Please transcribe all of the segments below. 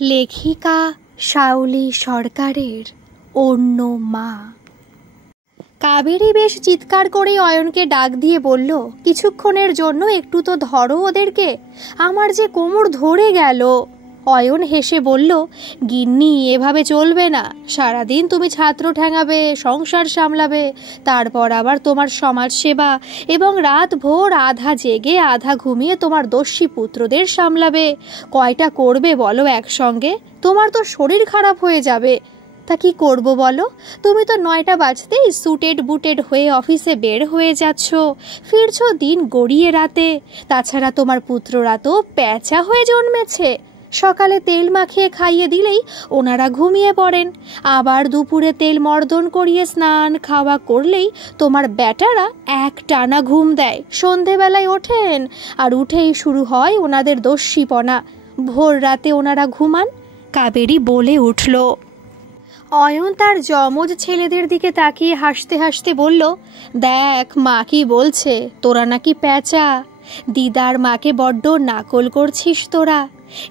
লেখিকা শাওলি সরকারের অন্য মা। কাবেরী বেশ চিৎকার করে অয়নকে ডাক দিয়ে বলল, কিছুক্ষণের জন্য একটু তো ধরো ওদেরকে, আমার যে কোমর ধরে গেল। অয়ন হেসে বলল, গিন্নি এভাবে চলবে না, সারাদিন তুমি ছাত্র ঠ্যাঙাবে, সংসার সামলাবে, তারপর আবার তোমার সমাজ সেবা, এবং রাত ভোর আধা জেগে আধা ঘুমিয়ে তোমার দস্যি পুত্রদের সামলাবে। কয়টা করবে বলো একসঙ্গে? তোমার তো শরীর খারাপ হয়ে যাবে। তা কি করব বলো? তুমি তো 9টা বাজতেই সুটেড বুটেড হয়ে অফিসে বের হয়ে যাচ্ছ, ফিরছো দিন গড়িয়ে রাতে। তাছাড়া তোমার পুত্ররা তো প্যাঁচা হয়ে জন্মেছে, সকালে তেল মাখিয়ে খাইয়ে দিলেই ওনারা ঘুমিয়ে পড়েন, আবার দুপুরে তেল মর্দন করিয়ে স্নান খাওয়া করলেই তোমার বেটারা এক টানা ঘুম দেয়, সন্ধেবেলায় ওঠেন, আর উঠেই শুরু হয় ওনাদের দস্যিপনা। ভোর রাতে ওনারা ঘুমান। কাবেরী বলে উঠল। অয়ন তার যমজ ছেলেদের দিকে তাকিয়ে হাসতে হাসতে বলল, দেখ মা কি বলছে, তোরা নাকি প্যাঁচা, দিদার মাকে বড্ড নাকল করছিস তোরা।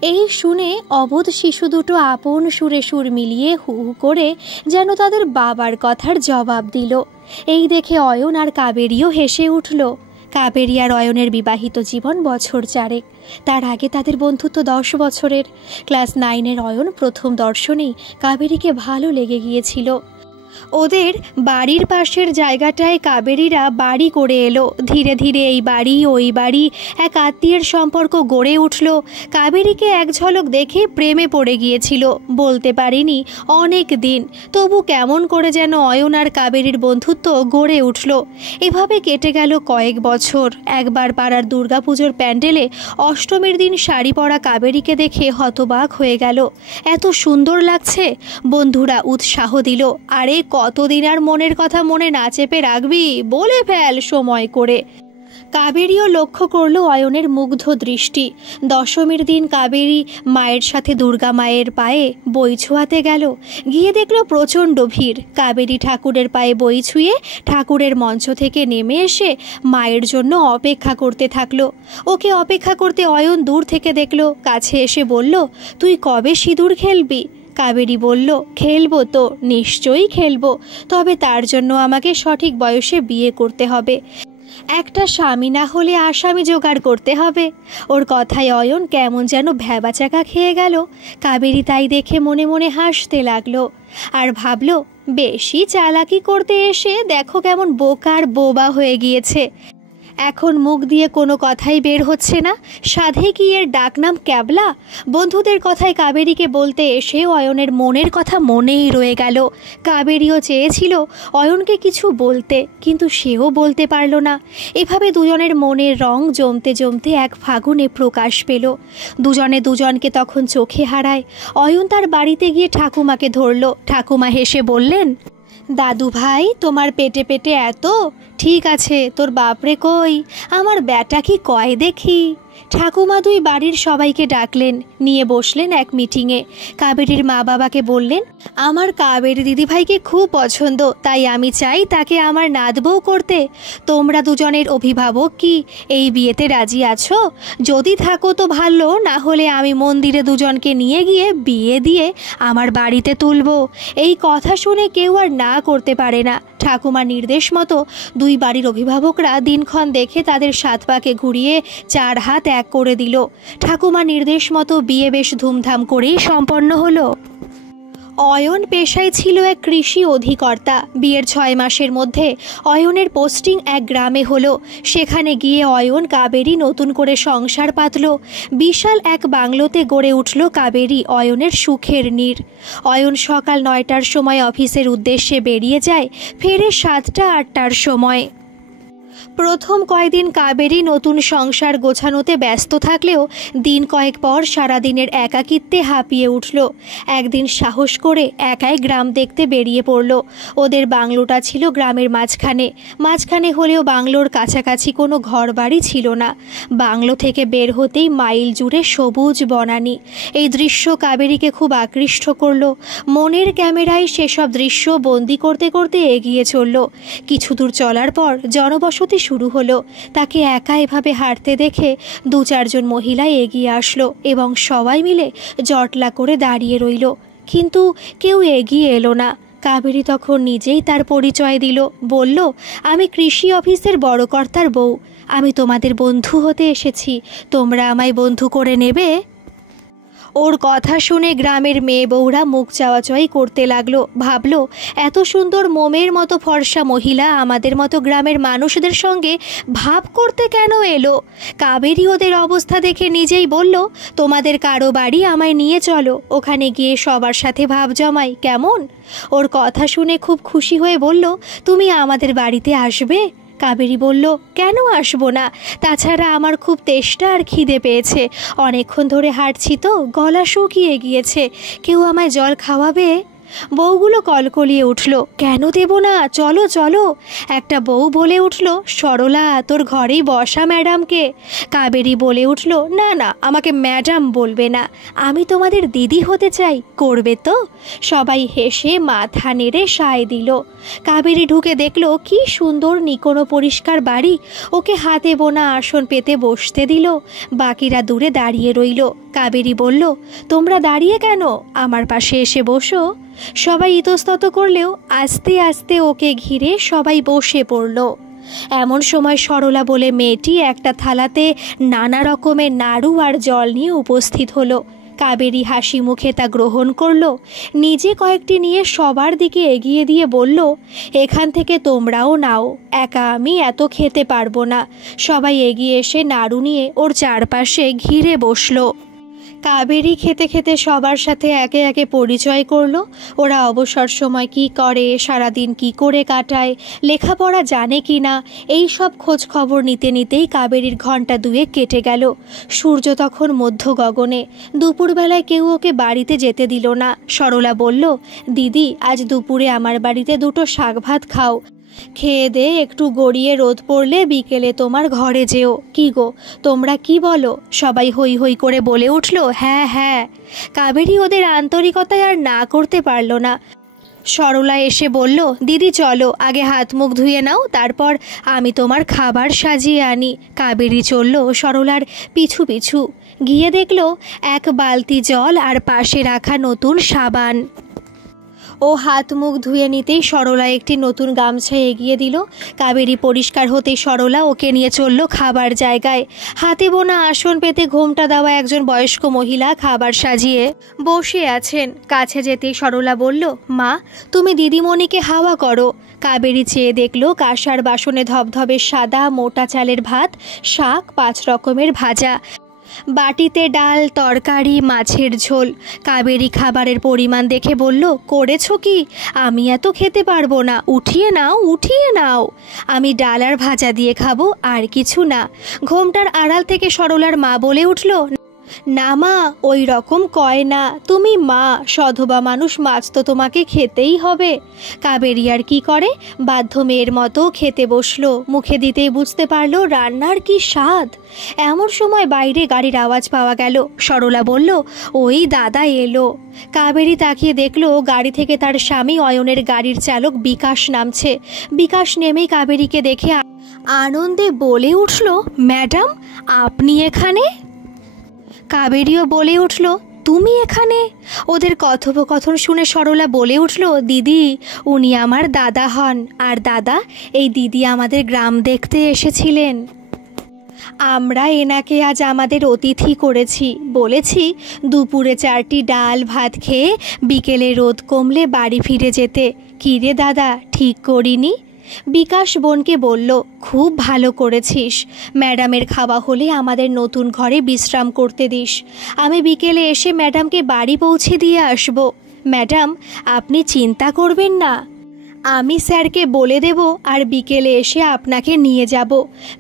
এই শুনে অবোধ শিশু দুটো আপন সুরে সুর মিলিয়ে হু হু করে যেন তাদের বাবার কথার জবাব দিল। এই দেখে অয়ন আর কাবেরীও হেসে উঠল। কাবেরী আর অয়নের বিবাহিত জীবন বছর 4। তার আগে তাদের বন্ধুত্ব 10 বছরের। ক্লাস 9-এর অয়ন প্রথম দর্শনেই কাবেরীকে ভালো লেগে গিয়েছিল। ওদের বাড়ির পাশের জায়গাটায় কাবেরীরা বাড়ি করে এলো। ধীরে ধীরে এই বাড়ি ওই বাড়ি এক আত্মীয়ের সম্পর্ক গড়ে উঠল। কাবেরীকে এক ঝলক দেখে প্রেমে পড়ে গিয়েছিল, বলতে পারিনি অনেক দিন, তবু কেমন করে যেন অয়ন আর কাবেরীর বন্ধুত্ব গড়ে উঠল। এভাবে কেটে গেল কয়েক বছর। একবার পাড়ার দুর্গাপুজোর প্যান্ডেলে অষ্টমীর দিন শাড়ি পরা কাবেরীকে দেখে হতবাক হয়ে গেল। এত সুন্দর লাগছে। বন্ধুরা উৎসাহ দিল, আরে কতদিন আর মনের কথা মনে না চেপে রাখবি, বলে ফেল সময় করে। কাবেরীও লক্ষ্য করল অয়নের মুগ্ধ দৃষ্টি। দশমীর দিন কাবেরী মায়ের সাথে দুর্গা মায়ের পায়ে বই ছোঁয়াতে গেল। গিয়ে দেখল প্রচণ্ড ভিড়। কাবেরী ঠাকুরের পায়ে বই ছুঁয়ে ঠাকুরের মঞ্চ থেকে নেমে এসে মায়ের জন্য অপেক্ষা করতে থাকলো। ওকে অপেক্ষা করতে অয়ন দূর থেকে দেখল, কাছে এসে বলল, তুই কবে সিঁদুর খেলবি? কাবেরী বলল, খেলবো তো, নিশ্চয়ই খেলবো, তবে তার জন্য আমাকে সঠিক বয়সে বিয়ে করতে হবে, একটা স্বামী না হলে আসামি জোগাড় করতে হবে। ওর কথায় অয়ন কেমন যেন ভ্যাবাচাকা খেয়ে গেল। কাবেরী তাই দেখে মনে মনে হাসতে লাগলো আর ভাবল, বেশি চালাকি করতে এসে দেখো কেমন বোকার বোবা হয়ে গিয়েছে। এখন মুখ দিয়ে কোনো কথাই বের হচ্ছে না। সাধে কি এর ডাকনাম ক্যাবলা? বন্ধুদের কথায় কাবেরীকে বলতে এসে অয়নের মনের কথা মনেই রয়ে গেল। কাবেরীও চেয়েছিল অয়নকে কিছু বলতে, কিন্তু সেও বলতে পারল না। এভাবে দুজনের মনের রং জমতে জমতে এক ফাগুনে প্রকাশ পেল। দুজনে দুজনকে তখন চোখে হারায়। অয়ন তার বাড়িতে গিয়ে ঠাকুমাকে ধরল। ঠাকুমা হেসে বললেন, দাদু ভাই, তোমার পেটে পেটে এত? ঠিক আছে, তোর বাপরে কই? আমার ব্যাটা কি কয় দেখি। ঠাকুমা দুই বাড়ির সবাইকে ডাকলেন, নিয়ে বসলেন এক মিটিংয়ে। কাবেরীর মা বাবাকে বললেন, আমার কাবেরী দিদিভাইকে খুব পছন্দ, তাই আমি চাই তাকে আমার নাতবউ করতে। তোমরা দুজনের অভিভাবক কি এই বিয়েতে রাজি আছো? যদি থাকো তো ভালো, না হলে আমি মন্দিরে দুজনকে নিয়ে গিয়ে বিয়ে দিয়ে আমার বাড়িতে তুলব। এই কথা শুনে কেউ আর না করতে পারে না। ঠাকুমার নির্দেশ মতো দুই বাড়ির অভিভাবকরা দিনক্ষণ দেখে তাদের 7 পাকে ঘুরিয়ে 4 হাত এক করে দিল। ঠাকুমার নির্দেশ মতো বিয়ে বেশ ধুমধাম করেই সম্পন্ন হলো। অয়ন পেশায় ছিল এক কৃষি অধিকর্তা। বিয়ের 6 মাসের মধ্যে অয়নের পোস্টিং এক গ্রামে হলো। সেখানে গিয়ে অয়ন কাবেরী নতুন করে সংসার পাতল। বিশাল এক বাংলোতে গড়ে উঠল কাবেরী অয়নের সুখের নীড়। অয়ন সকাল 9টার সময় অফিসের উদ্দেশ্যে বেরিয়ে যায়, ফেরে 7টা 8টার সময়। প্রথম কয়েকদিন কাবেরী নতুন সংসার গোছানোতে ব্যস্ত থাকলেও দিন কয়েক পর সারাদিনের একাকিত্বে হাঁপিয়ে উঠল। একদিন সাহস করে একাই গ্রাম দেখতে বেরিয়ে পড়ল। ওদের বাংলোটা ছিল গ্রামের মাঝখানে হলেও বাংলোর কাছাকাছি কোনো ঘরবাড়ি ছিল না। বাংলো থেকে বের হতেই মাইল জুড়ে সবুজ বনানী। এই দৃশ্য কাবেরীকে খুব আকৃষ্ট করল। মনের ক্যামেরায় সেসব দৃশ্য বন্দি করতে করতে এগিয়ে চলল। কিছু দূর চলার পর জনবসতি শুরু হলো। তাকে একা এভাবে হাঁটতে দেখে 2-4 জন মহিলা এগিয়ে আসলো এবং সবাই মিলে জটলা করে দাঁড়িয়ে রইল, কিন্তু কেউ এগিয়ে এলো না। কাবেরী তখন নিজেই তার পরিচয় দিল, বলল, আমি কৃষি অফিসের বড় কর্তার বউ। আমি তোমাদের বন্ধু হতে এসেছি, তোমরা আমায় বন্ধু করে নেবে? ওর কথা শুনে গ্রামের মেয়ে বউরা মুখ চাওয়াচাওয়ি করতে লাগলো। ভাবলো, এত সুন্দর মোমের মতো ফর্সা মহিলা আমাদের মতো গ্রামের মানুষদের সঙ্গে ভাব করতে কেন এলো? কাবেরী ওদের অবস্থা দেখে নিজেই বলল, তোমাদের কারো বাড়ি আমায় নিয়ে চলো, ওখানে গিয়ে সবার সাথে ভাব জমাই, কেমন? ওর কথা শুনে খুব খুশি হয়ে বলল, তুমি আমাদের বাড়িতে আসবে? কাবেরী বলল, কেন আসবো না? তাছাড়া আমার খুব তেষ্টা আর খিদে পেয়েছে, অনেকক্ষণ ধরে হাঁটছি তো, গলা শুকিয়ে গিয়েছে, কেউ আমায় জল খাওয়াবে? বউগুলো কলকলিয়ে উঠল, কেন দেব না, চলো চলো। একটা বউ বলে উঠল, সরলা তোর ঘরেই বসা ম্যাডামকে। কাবেরী বলে উঠল, না না, আমাকে ম্যাডাম বলবে না, আমি তোমাদের দিদি হতে চাই, করবে তো? সবাই হেসে মাথা নেড়ে সায় দিল। কাবেরী ঢুকে দেখল কি সুন্দর নিকোনো পরিষ্কার বাড়ি। ওকে হাতে বোনা আসন পেতে বসতে দিল। বাকিরা দূরে দাঁড়িয়ে রইল। কাবেরী বলল, তোমরা দাঁড়িয়ে কেন, আমার পাশে এসে বসো। সবাই ইতস্তত করলেও আস্তে আস্তে ওকে ঘিরে সবাই বসে পড়ল। এমন সময় সরলা বলে মেয়েটি একটা থালাতে নানা রকমের নাড়ু আর জল নিয়ে উপস্থিত হলো। কাবেরী হাসি মুখে তা গ্রহণ করল, নিজে কয়েকটি নিয়ে সবার দিকে এগিয়ে দিয়ে বলল, এখান থেকে তোমরাও নাও, একা আমি এত খেতে পারবো না। সবাই এগিয়ে এসে নাড়ু নিয়ে ওর চারপাশে ঘিরে বসলো। কাবেরী খেতে খেতে সবার সাথে একে একে পরিচয় করলো। ওরা অবসর সময় কি করে, সারাদিন কি করে কাটায়, লেখাপড়া জানে কি না, এই সব খোঁজ খবর নিতে নিতেই কাবেরীর ঘন্টা 2 কেটে গেল। সূর্য তখন মধ্য গগনে। দুপুরবেলায় কেউ ওকে বাড়িতে যেতে দিল না। সরলা বলল, দিদি আজ দুপুরে আমার বাড়িতে 2টো শাক ভাত খাও, খেয়ে দে একটু গড়িয়ে রোদ পড়লে বিকেলে তোমার ঘরে যেও। কি গো, তোমরা কি বলো? সবাই হই হই করে বলে উঠল, হ্যাঁ হ্যাঁ। কাবেরী ওদের আন্তরিকতায় আর না করতে পারল না। সরলা এসে বলল, দিদি চলো, আগে হাত মুখ ধুয়ে নাও, তারপর আমি তোমার খাবার সাজিয়ে আনি। কাবেরী চলল সরলার পিছু পিছু। গিয়ে দেখল এক বালতি জল আর পাশে রাখা নতুন সাবান। ও হাত মুখ ধুয়ে নিতেই সরলা একটি নতুন গামছা এগিয়ে দিল। কাবেরী পরিষ্কার হতেই সরলা ওকে নিয়ে চলল খাবার জায়গায়। হাতে বোনা আসন পেতে ঘোমটা দেওয়া একজন বয়স্ক মহিলা খাবার সাজিয়ে বসে আছেন। কাছে যেতেই সরলা বলল, মা তুমি দিদিমণিকে হাওয়া করো। কাবেরী চেয়ে দেখল কাঁসার বাসনে ধবধবে সাদা মোটা চালের ভাত, শাক, 5 রকমের ভাজা, বাটিতে ডাল, তরকারি, মাছের ঝোল। কাবেরী খাবারের পরিমাণ দেখে বলল, করেছো কি? আমি এত খেতে পারবো না, উঠিয়ে নাও উঠিয়ে নাও। আমি ডাল আর ভাজা দিয়ে খাবো, আর কিছু না। ঘোমটার আড়াল থেকে সরলার মা বলে উঠল, না মা, ওই রকম কয় না, তুমি মা, সধবা মানুষ, মাছ তো তোমাকে খেতেই হবে। কাবেরী আর কি করে, বাধ্য মেয়ের মতো খেতে বসলো। মুখে দিতেই বুঝতে পারলো রান্নার কি স্বাদ। এমন সময় বাইরে গাড়ির আওয়াজ পাওয়া গেল। সরলা বলল, ওই দাদা এলো। কাবেরী তাকিয়ে দেখলো গাড়ি থেকে তার স্বামী অয়নের গাড়ির চালক বিকাশ নামছে। বিকাশ নেমেই কাবেরীকে দেখে আনন্দে বলে উঠল, ম্যাডাম আপনি এখানে? কাবেরীও বলে উঠল, তুমি এখানে? ওদের কথোপকথন শুনে সরলা বলে উঠল, দিদি উনি আমার দাদা হন, আর দাদা এই দিদি আমাদের গ্রাম দেখতে এসেছিলেন। আমরা এনাকে আজ আমাদের অতিথি করেছি, বলেছি দুপুরে 4টি ডাল ভাত খেয়ে বিকেলে রোদ কমলে বাড়ি ফিরে যেতে। কী রে দাদা, ঠিক করিনি? বিকাশ বোনকে বলল, খুব ভালো করেছিস। ম্যাডামের খাওয়া হলে আমাদের নতুন ঘরে বিশ্রাম করতে দিস। আমি বিকেলে এসে ম্যাডামকে বাড়ি পৌঁছে দিয়ে আসব। ম্যাডাম আপনি চিন্তা করবেন না, আমি স্যারকে বলে দেব আর বিকেলে এসে আপনাকে নিয়ে যাব।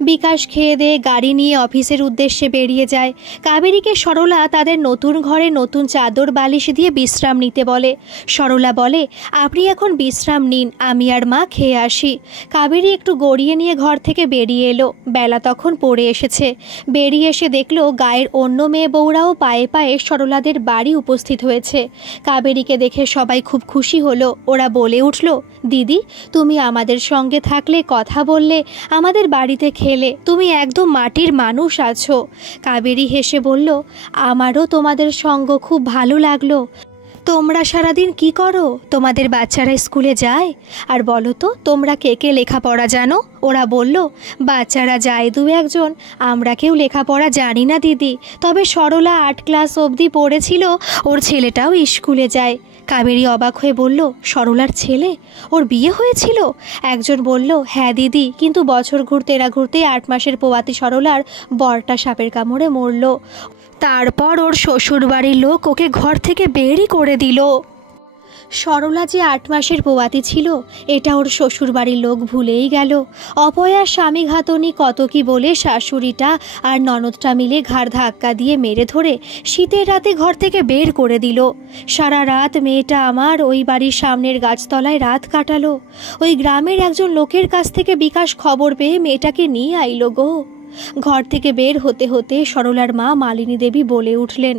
বিকাশ খেয়ে দিয়ে গাড়ি নিয়ে অফিসের উদ্দেশ্যে বেরিয়ে যায়। কাবেরীকে সরলা তাদের নতুন ঘরে নতুন চাদর বালিশ দিয়ে বিশ্রাম নিতে বলে। সরলা বলে, আপনি এখন বিশ্রাম নিন, আমি আর মা খেয়ে আসি। কাবেরী একটু গড়িয়ে নিয়ে ঘর থেকে বেরিয়ে এলো। বেলা তখন পড়ে এসেছে। বেরিয়ে এসে দেখলো গায়ের অন্য মেয়ে বউরাও পায়ে পায়ে সরলাদের বাড়ি উপস্থিত হয়েছে। কাবেরীকে দেখে সবাই খুব খুশি হলো। ওরা বলে উঠল, দিদি, তুমি আমাদের সঙ্গে থাকলে, কথা বললে, আমাদের বাড়িতে খেলে, তুমি একদম মাটির মানুষ আছো। কাবেরী হেসে বলল, আমারও তোমাদের সঙ্গ খুব ভালো লাগলো। তোমরা সারাদিন কি করো? তোমাদের বাচ্চারা স্কুলে যায়? আর বলো তো, তোমরা কে কে লেখাপড়া জানো? ওরা বলল, বাচ্চারা যায় দু একজন, আমরা কেউ লেখাপড়া জানি না দিদি। তবে সরলা 8 ক্লাস অবধি পড়েছিল, ওর ছেলেটাও স্কুলে যায়। কাবেরী অবাক হয়ে বলল, সরলার ছেলে? ওর বিয়ে হয়েছিল? একজন বলল, হ্যাঁ দিদি, কিন্তু বছর ঘুরতে না ঘুরতেই 8 মাসের পোয়াতি সরলার বরটা সাপের কামড়ে মরল। তারপর ওর শ্বশুর বাড়ির লোক ওকে ঘর থেকে বেরই করে দিল। সরলা যে 8 মাসের পোয়াতি ছিল, এটা ওর শ্বশুর বাড়ির লোক ভুলেই গেল। অপয়ার স্বামী ঘাতনী কত কি বলে শাশুড়িটা আর ননদটা মিলে ঘাড় ধাক্কা দিয়ে মেরে ধরে শীতের রাতে ঘর থেকে বের করে দিল। সারা রাত মেয়েটা আমার ওই বাড়ির সামনের গাছতলায় রাত কাটালো। ওই গ্রামের একজন লোকের কাছ থেকে বিকাশ খবর পেয়ে মেয়েটাকে নিয়ে আইলো গো। ঘর থেকে বের হতে হতে সরলার মা মালিনী দেবী বলে উঠলেন।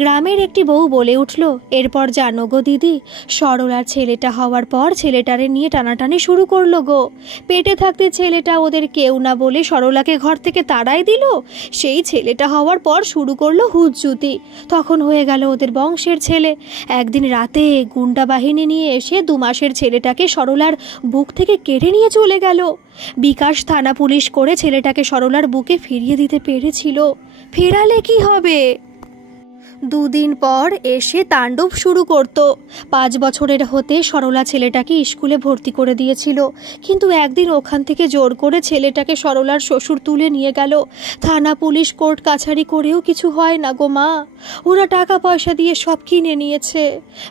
গ্রামের একটি বউ বলে উঠল, এরপর জানো গো দিদি, সরলার ছেলেটা হওয়ার পর ছেলেটারে নিয়ে টানাটানি শুরু করলো গো। পেটে থাকতে ছেলেটা ওদের কেউ না বলে সরলাকে ঘর থেকে তাড়াই দিল। সেই ছেলেটা হওয়ার পর শুরু করলো হুজ্জুতি। তখন হয়ে গেল ওদের বংশের ছেলে। একদিন রাতে গুন্ডা বাহিনী নিয়ে এসে 2 মাসের ছেলেটাকে সরলার বুক থেকে কেড়ে নিয়ে চলে গেল। বিকাশ থানা পুলিশ করে ছেলেটাকে সরলার বুকে ফিরিয়ে দিতে পেরেছিল। ফেরালে কি হবে? 2 দিন পর এসে তাণ্ডব শুরু করত। 5 বছরের হতে সরলা ছেলেটাকে স্কুলে ভর্তি করে দিয়েছিল, কিন্তু একদিন ওখান থেকে জোর করে ছেলেটাকে সরলার শ্বশুর তুলে নিয়ে গেল। থানা পুলিশ কোর্ট কাছারি করেও কিছু হয় না গো মা। ওরা টাকা পয়সা দিয়ে সব কিনে নিয়েছে।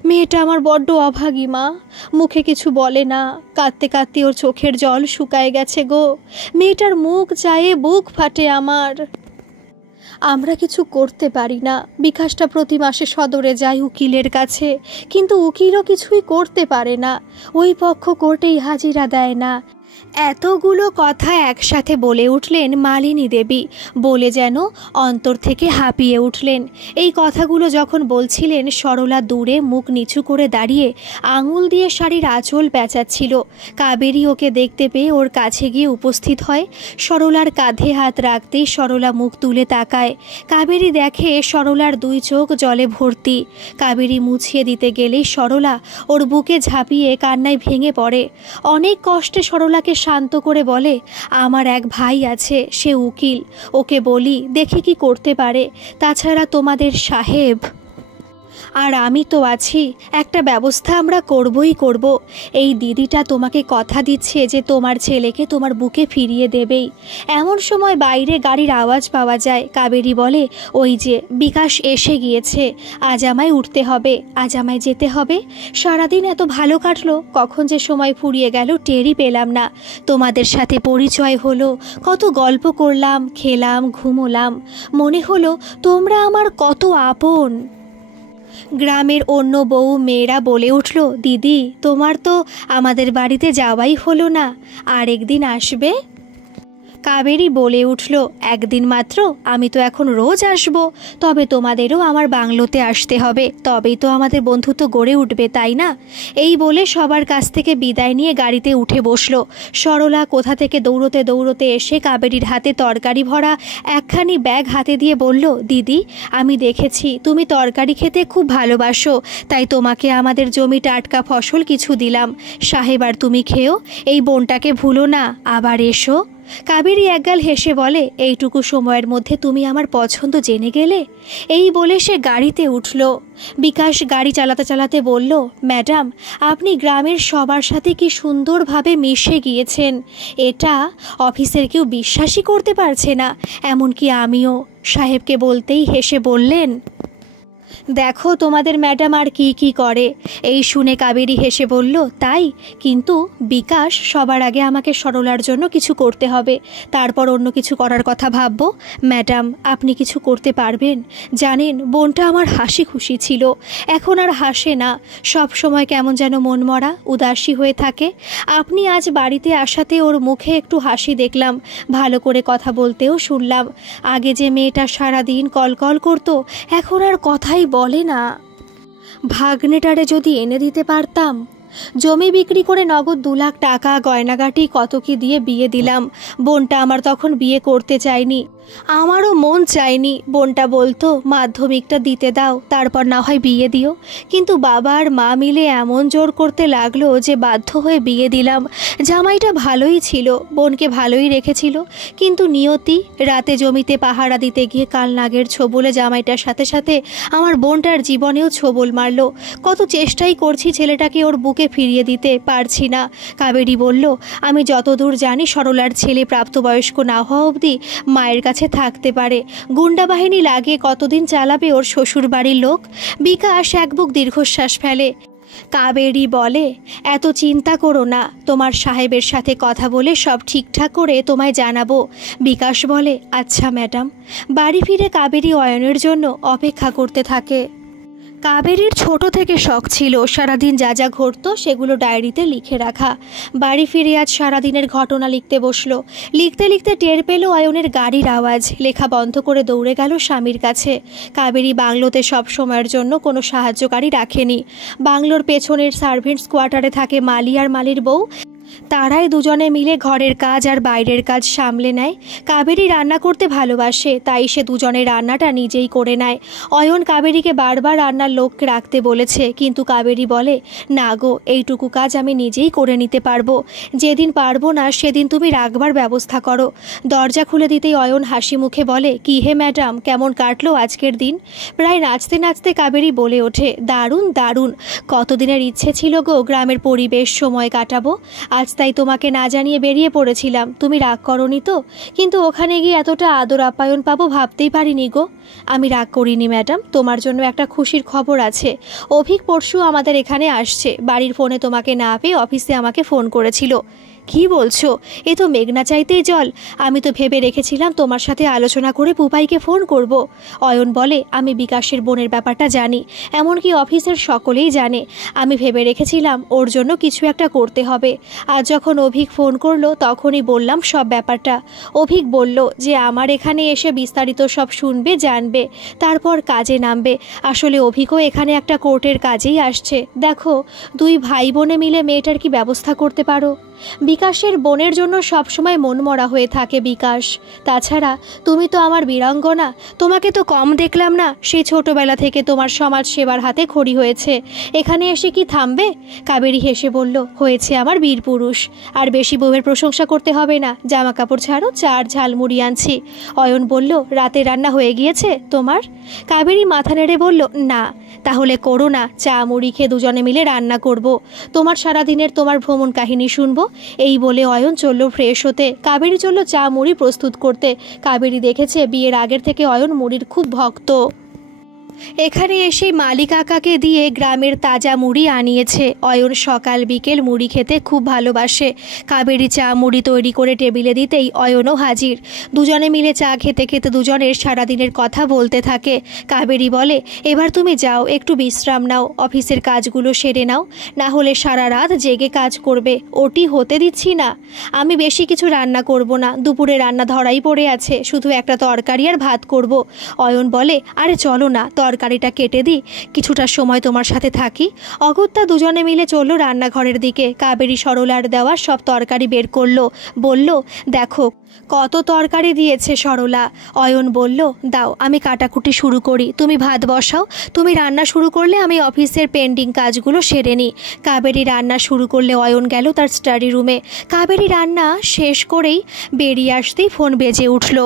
মেয়েটা আমার বড্ড অভাগী মা, মুখে কিছু বলে না। কাঁদতে কাঁদতে ওর চোখের জল শুকায় গেছে গো। মেয়েটার মুখ চায়ে বুক ফাটে আমার। আমরা কিছু করতে পারি না। বিকাশটা প্রতি মাসে সদরে যায় উকিলের কাছে, কিন্তু উকিলও কিছুই করতে পারে না। ওই পক্ষ কোর্টেই হাজিরা দেয় না। এতগুলো কথা একসাথে বলে উঠলেন মালিনী দেবী, বলে যেন অন্তর থেকে হাঁপিয়ে উঠলেন। এই কথাগুলো যখন বলছিলেন, সরলা দূরে মুখ নিচু করে দাঁড়িয়ে আঙুল দিয়ে শাড়ির আঁচল পেঁচাচ্ছিল। কাবেরী ওকে দেখতে পেয়ে ওর কাছে গিয়ে উপস্থিত হয়। সরলার কাঁধে হাত রাখতেই সরলা মুখ তুলে তাকায়। কাবেরী দেখে সরলার 2 চোখ জলে ভর্তি। কাবেরী মুছিয়ে দিতে গেলেই সরলা ওর বুকে ঝাঁপিয়ে কান্নায় ভেঙে পড়ে। অনেক কষ্টে সরলাকে শান্ত করে বলে, আমার এক ভাই আছে, সে উকিল, ওকে বলি দেখি কি করতে পারে। তাছাড়া তোমাদের সাহেব আর আমি তো আছি, একটা ব্যবস্থা আমরা করবই করব। এই দিদিটা তোমাকে কথা দিচ্ছে যে তোমার ছেলেকে তোমার বুকে ফিরিয়ে দেবেই। এমন সময় বাইরে গাড়ির আওয়াজ পাওয়া যায়। কাবেরী বলে, ওই যে বিকাশ এসে গিয়েছে, আজ আমায় উঠতে হবে, আজ আমায় যেতে হবে। সারাদিন এত ভালো কাটলো, কখন যে সময় ফুরিয়ে গেল টেরই পেলাম না। তোমাদের সাথে পরিচয় হলো, কত গল্প করলাম, খেলাম, ঘুমোলাম। মনে হলো তোমরা আমার কত আপন। গ্রামের অন্য বউ মেয়েরা বলে উঠল, দিদি তোমার তো আমাদের বাড়িতে যাওয়াই হলো না, আর একদিন আসবে। কাবেরী বলে উঠল, একদিন মাত্র? আমি তো এখন রোজ আসব। তবে তোমাদেরও আমার বাংলোতে আসতে হবে, তবেই তো আমাদের বন্ধুত্ব গড়ে উঠবে, তাই না? এই বলে সবার কাছ থেকে বিদায় নিয়ে গাড়িতে উঠে বসলো। সরলা কোথা থেকে দৌড়তে দৌড়তে এসে কাবেরীর হাতে তরকারি ভরা একখানি ব্যাগ হাতে দিয়ে বলল, দিদি আমি দেখেছি তুমি তরকারি খেতে খুব ভালোবাসো, তাই তোমাকে আমাদের জমি টাটকা ফসল কিছু দিলাম। সাহেব আর তুমি খেও, এই বোনটাকে ভুলো না, আবার এসো। কাবেরী একগাল হেসে বলে, এইটুকু সময়ের মধ্যে তুমি আমার পছন্দ জেনে গেলে। এই বলে সে গাড়িতে উঠল। বিকাশ গাড়ি চালাতে চালাতে বলল, ম্যাডাম আপনি গ্রামের সবার সাথে কি সুন্দরভাবে মিশে গিয়েছেন, এটা অফিসের কেউ বিশ্বাসই করতে পারছে না, এমনকি আমিও। সাহেবকে বলতেই হেসে বললেন, দেখো তোমাদের ম্যাডাম আর কি কি করে। এই শুনে কাবেরী হেসে বলল, তাই? কিন্তু বিকাশ, সবার আগে আমাকে সরলার জন্য কিছু করতে হবে, তারপর অন্য কিছু করার কথা ভাববো। ম্যাডাম আপনি কিছু করতে পারবেন? জানেন বোনটা আমার হাসি খুশি ছিল, এখন আর হাসে না, সব সময় কেমন যেন মনমরা উদাসী হয়ে থাকে। আপনি আজ বাড়িতে আসাতে ওর মুখে একটু হাসি দেখলাম, ভালো করে কথা বলতেও শুনলাম। আগে যে মেয়েটা সারাদিন কলকল করতো, এখন আর কথাই বলে না। ভাগ্নেটারে যদি এনে দিতে পারতাম। জমি বিক্রি করে নগদ 2 লাখ টাকা, গয়নাগাটি কত কি দিয়ে বিয়ে দিলাম। বোনটা আমার তখন বিয়ে করতে চায়নি, আমারও মন চায়নি। বোনটা বলতো মাধ্যমিকটা দিতে দাও, তারপর না হয় বিয়ে দিও। কিন্তু বাবা আর মা মিলে এমন জোর করতে লাগলো যে বাধ্য হয়ে বিয়ে দিলাম। জামাইটা ভালোই ছিল, বোনকে ভালোই রেখেছিল, কিন্তু নিয়তি রাতে জমিতে পাহারা দিতে গিয়ে কালনাগের ছোবলে জামাইটার সাথে সাথে আমার বোনটার জীবনেও ছোবল মারলো। কত চেষ্টাই করছি ছেলেটাকে ওর বুকে ফিরিয়ে দিতে, পারছি না। কাবেরী বলল, আমি যতদূর জানি সরলার ছেলে প্রাপ্তবয়স্ক না হওয়া অবধি মায়ের কাছে থাকতে পারে। গুন্ডা বাহিনী লাগে কতদিন চালাবে ওর শ্বশুর বাড়ির লোক। বিকাশ এক বুক দীর্ঘশ্বাস ফেলে। কাবেরী বলে, এত চিন্তা করো না, তোমার সাহেবের সাথে কথা বলে সব ঠিকঠাক করে তোমায় জানাবো। বিকাশ বলে, আচ্ছা ম্যাডাম। বাড়ি ফিরে কাবেরী অয়নের জন্য অপেক্ষা করতে থাকে। কাবেরীর ছোট থেকে শখ ছিল সারাদিন যা যা ঘটতো সেগুলো ডায়েরিতে লিখে রাখা। বাড়ি ফিরে আজ সারাদিনের ঘটনা লিখতে বসলো। লিখতে লিখতে টের পেল অয়নের গাড়ির আওয়াজ। লেখা বন্ধ করে দৌড়ে গেল স্বামীর কাছে। কাবেরী বাংলোতে সব সময়ের জন্য কোনো সাহায্যকারী রাখেনি। বাংলোর পেছনের সার্ভেন্টস কোয়ার্টারে থাকে মালি আর মালির বউ। তারাই দুজনে মিলে ঘরের কাজ আর বাইরের কাজ সামলে নেয়। কাবেরী রান্না করতে ভালোবাসে, তাই সে দুজনের রান্নাটা নিজেই করে নেয়। অয়ন কাবেরীকে বারবার রান্নার লোক রাখতে বলেছে, কিন্তু কাবেরী বলে, না গো, এইটুকু কাজ আমি নিজেই করে নিতে পারবো। যেদিন পারবো না সেদিন তুমি রাখবার ব্যবস্থা করো। দরজা খুলে দিতেই অয়ন হাসি মুখে বলে, কি হে ম্যাডাম, কেমন কাটলো আজকের দিন? প্রায় নাচতে নাচতে কাবেরী বলে ওঠে, দারুণ দারুণ। কতদিনের ইচ্ছে ছিল গো গ্রামের পরিবেশ সময় কাটাবো। আজ তাই তোমাকে না জানিয়ে বেরিয়ে পড়েছিলাম। তুমি রাগ করনি তো? কিন্তু ওখানে গিয়ে এতটা আদর আপ্যায়ন পাবো ভাবতেই পারিনি গো। আমি রাগ করিনি ম্যাডাম, তোমার জন্য একটা খুশির খবর আছে। অভিক পরশু আমাদের এখানে আসছে। বাড়ির ফোনে তোমাকে না পেয়ে অফিসে আমাকে ফোন করেছিল। কি বলছো? এ তো মেঘনা চাইতেই জল। আমি তো ভেবে রেখেছিলাম তোমার সাথে আলোচনা করে পুপাইকে ফোন করব। অয়ন বলে, আমি বিকাশের বোনের ব্যাপারটা জানি, এমনকি অফিসের সকলেই জানে। আমি ভেবে রেখেছিলাম ওর জন্য কিছু একটা করতে হবে। আর যখন অভিক ফোন করলো তখনই বললাম সব ব্যাপারটা। অভিক বলল যে আমার এখানে এসে বিস্তারিত সব শুনবে, জানবে, তারপর কাজে নামবে। আসলে অভিকও এখানে একটা কোর্টের কাজেই আসছে। দেখো, 2 ভাই বোনে মিলে মেয়েটার কি ব্যবস্থা করতে পারো? বিকাশের বোনের জন্য সবসময় মনমরা হয়ে থাকে বিকাশ। তাছাড়া তুমি তো আমার বীরাঙ্গনা, তোমাকে তো কম দেখলাম না। সেই ছোটবেলা থেকে তোমার সমাজ সেবার হাতে খড়ি হয়েছে, এখানে এসে কি থামবে? কাবেরী হেসে বলল, হয়েছে আমার বীর পুরুষ। আর বেশি বউয়ের প্রশংসা করতে হবে না, জামা কাপড় ছাড়ো, 4 ঝালমুড়ি আনছি। অয়ন বলল, রাতে রান্না হয়ে গিয়েছে তোমার? কাবেরী মাথা নেড়ে বলল, না। তাহলে করো না, চা মুড়ি খেয়ে দুজনে মিলে রান্না করব। তোমার সারাদিনের তোমার ভ্রমণ কাহিনী শুনবো। এই বলে অয়ন চলল ফ্রেশ হতে, কাবেরী চলল চা মুড়ি প্রস্তুত করতে। কাবেরী দেখেছে বিয়ের আগের থেকে অয়ন মুড়ির খুব ভক্ত। এখানে এসে মালি কাকাকে দিয়ে গ্রামের তাজা মুড়ি আনিয়েছে। অয়ন সকাল বিকেল মুড়ি খেতে খুব ভালোবাসে। কাবেরী চা মুড়ি তৈরি করে টেবিলে দিতেই অয়নও হাজির। দুজনে মিলে চা খেতে খেতে দুজনের সারাদিনের কথা বলতে থাকে। কাবেরী বলে, এবার তুমি যাও, একটু বিশ্রাম নাও, অফিসের কাজগুলো সেরে নাও, না হলে সারা রাত জেগে কাজ করবে। ওটি হতে দিচ্ছি না। আমি বেশি কিছু রান্না করব না, দুপুরে রান্না ধরাই পড়ে আছে, শুধু একটা তরকারি আর ভাত করব। অয়ন বলে, আরে চলো না, তরকারিটা কেটে দিই, কিছুটা সময় তোমার সাথে থাকি। অগত্যা দুজনে মিলে চললো রান্নাঘরের দিকে। কাবেরী সরলার দেওয়া সব তরকারি বের করলো, বলল, দেখো কত তরকারি দিয়েছে সরলা। অয়ন বলল, দাও আমি কাটাকুটি শুরু করি, তুমি ভাত বসাও। তুমি রান্না শুরু করলে আমি অফিসের পেন্ডিং কাজগুলো সেরে নিই। কাবেরী রান্না শুরু করলে অয়ন গেল তার স্টাডি রুমে। কাবেরী রান্না শেষ করেই বেরিয়ে আসতেই ফোন বেজে উঠল।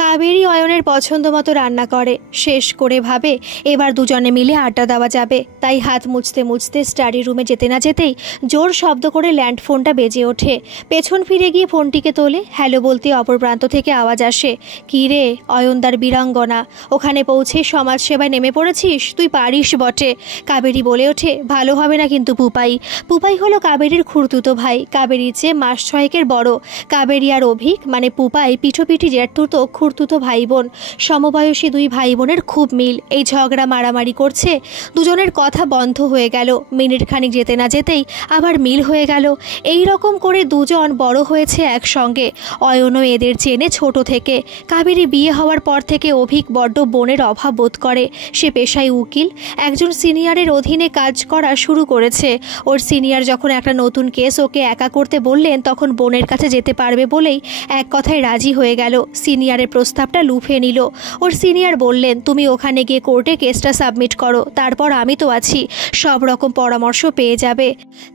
কাবেরী অয়নের পছন্দ মতো রান্না করে, শেষ করে ভাবে এবার দুজনে মিলে আড্ডা দেওয়া যাবে। তাই হাত মুছতে মুছতে স্টাডি রুমে যেতে না যেতেই জোর শব্দ করে ল্যান্ড ফোনটা বেজে ওঠে। পেছন ফিরে গিয়ে ফোনটিকে তোলে। হ্যালো বলতে অপর প্রান্ত থেকে আওয়াজ আসে, কী রে অয়নদার বীরাঙ্গনা, ওখানে পৌঁছে সমাজ সেবায় নেমে পড়েছিস? তুই পারিস বটে। কাবেরী বলে ওঠে, ভালো হবে না কিন্তু পুপাই। পুপাই হলো কাবেরীর খুড়তুতো ভাই, কাবেরীর চেয়ে মাস 6 বড়। কাবেরী আর অভিক মানে পুপাই পিঠোপিঠি জেঠতুতো খুড়তুতো ভাই বোন, সমবয়সী দুই ভাই বোনের খুব মিল। এই ঝগড়া মারামারি করছে, দুজনের কথা বন্ধ হয়ে গেল, মিনিট খানিক যেতে না যেতেই আবার মিল হয়ে গেল। এই রকম করে দুজন বড় হয়েছে একসঙ্গে। অয়নও এদের চেনে ছোট থেকে। কাবেরী বিয়ে হওয়ার পর থেকে অভিক বড্ড বোনের অভাব বোধ করে। সে পেশায় উকিল, একজন সিনিয়রের অধীনে কাজ করা শুরু করেছে। ওর সিনিয়র যখন একটা নতুন কেস ওকে একা করতে বললেন, তখন বোনের কাছে যেতে পারবে বলেই এক কথায় রাজি হয়ে গেল। সিনিয়রের প্রস্তাবটা লুফে নিল। ওর সিনিয়র বললেন, তুমি ওখানে গিয়ে কোর্টে কেসটা সাবমিট করো, তারপর আমি তো আছি, সব রকম পরামর্শ পেয়ে যাবে।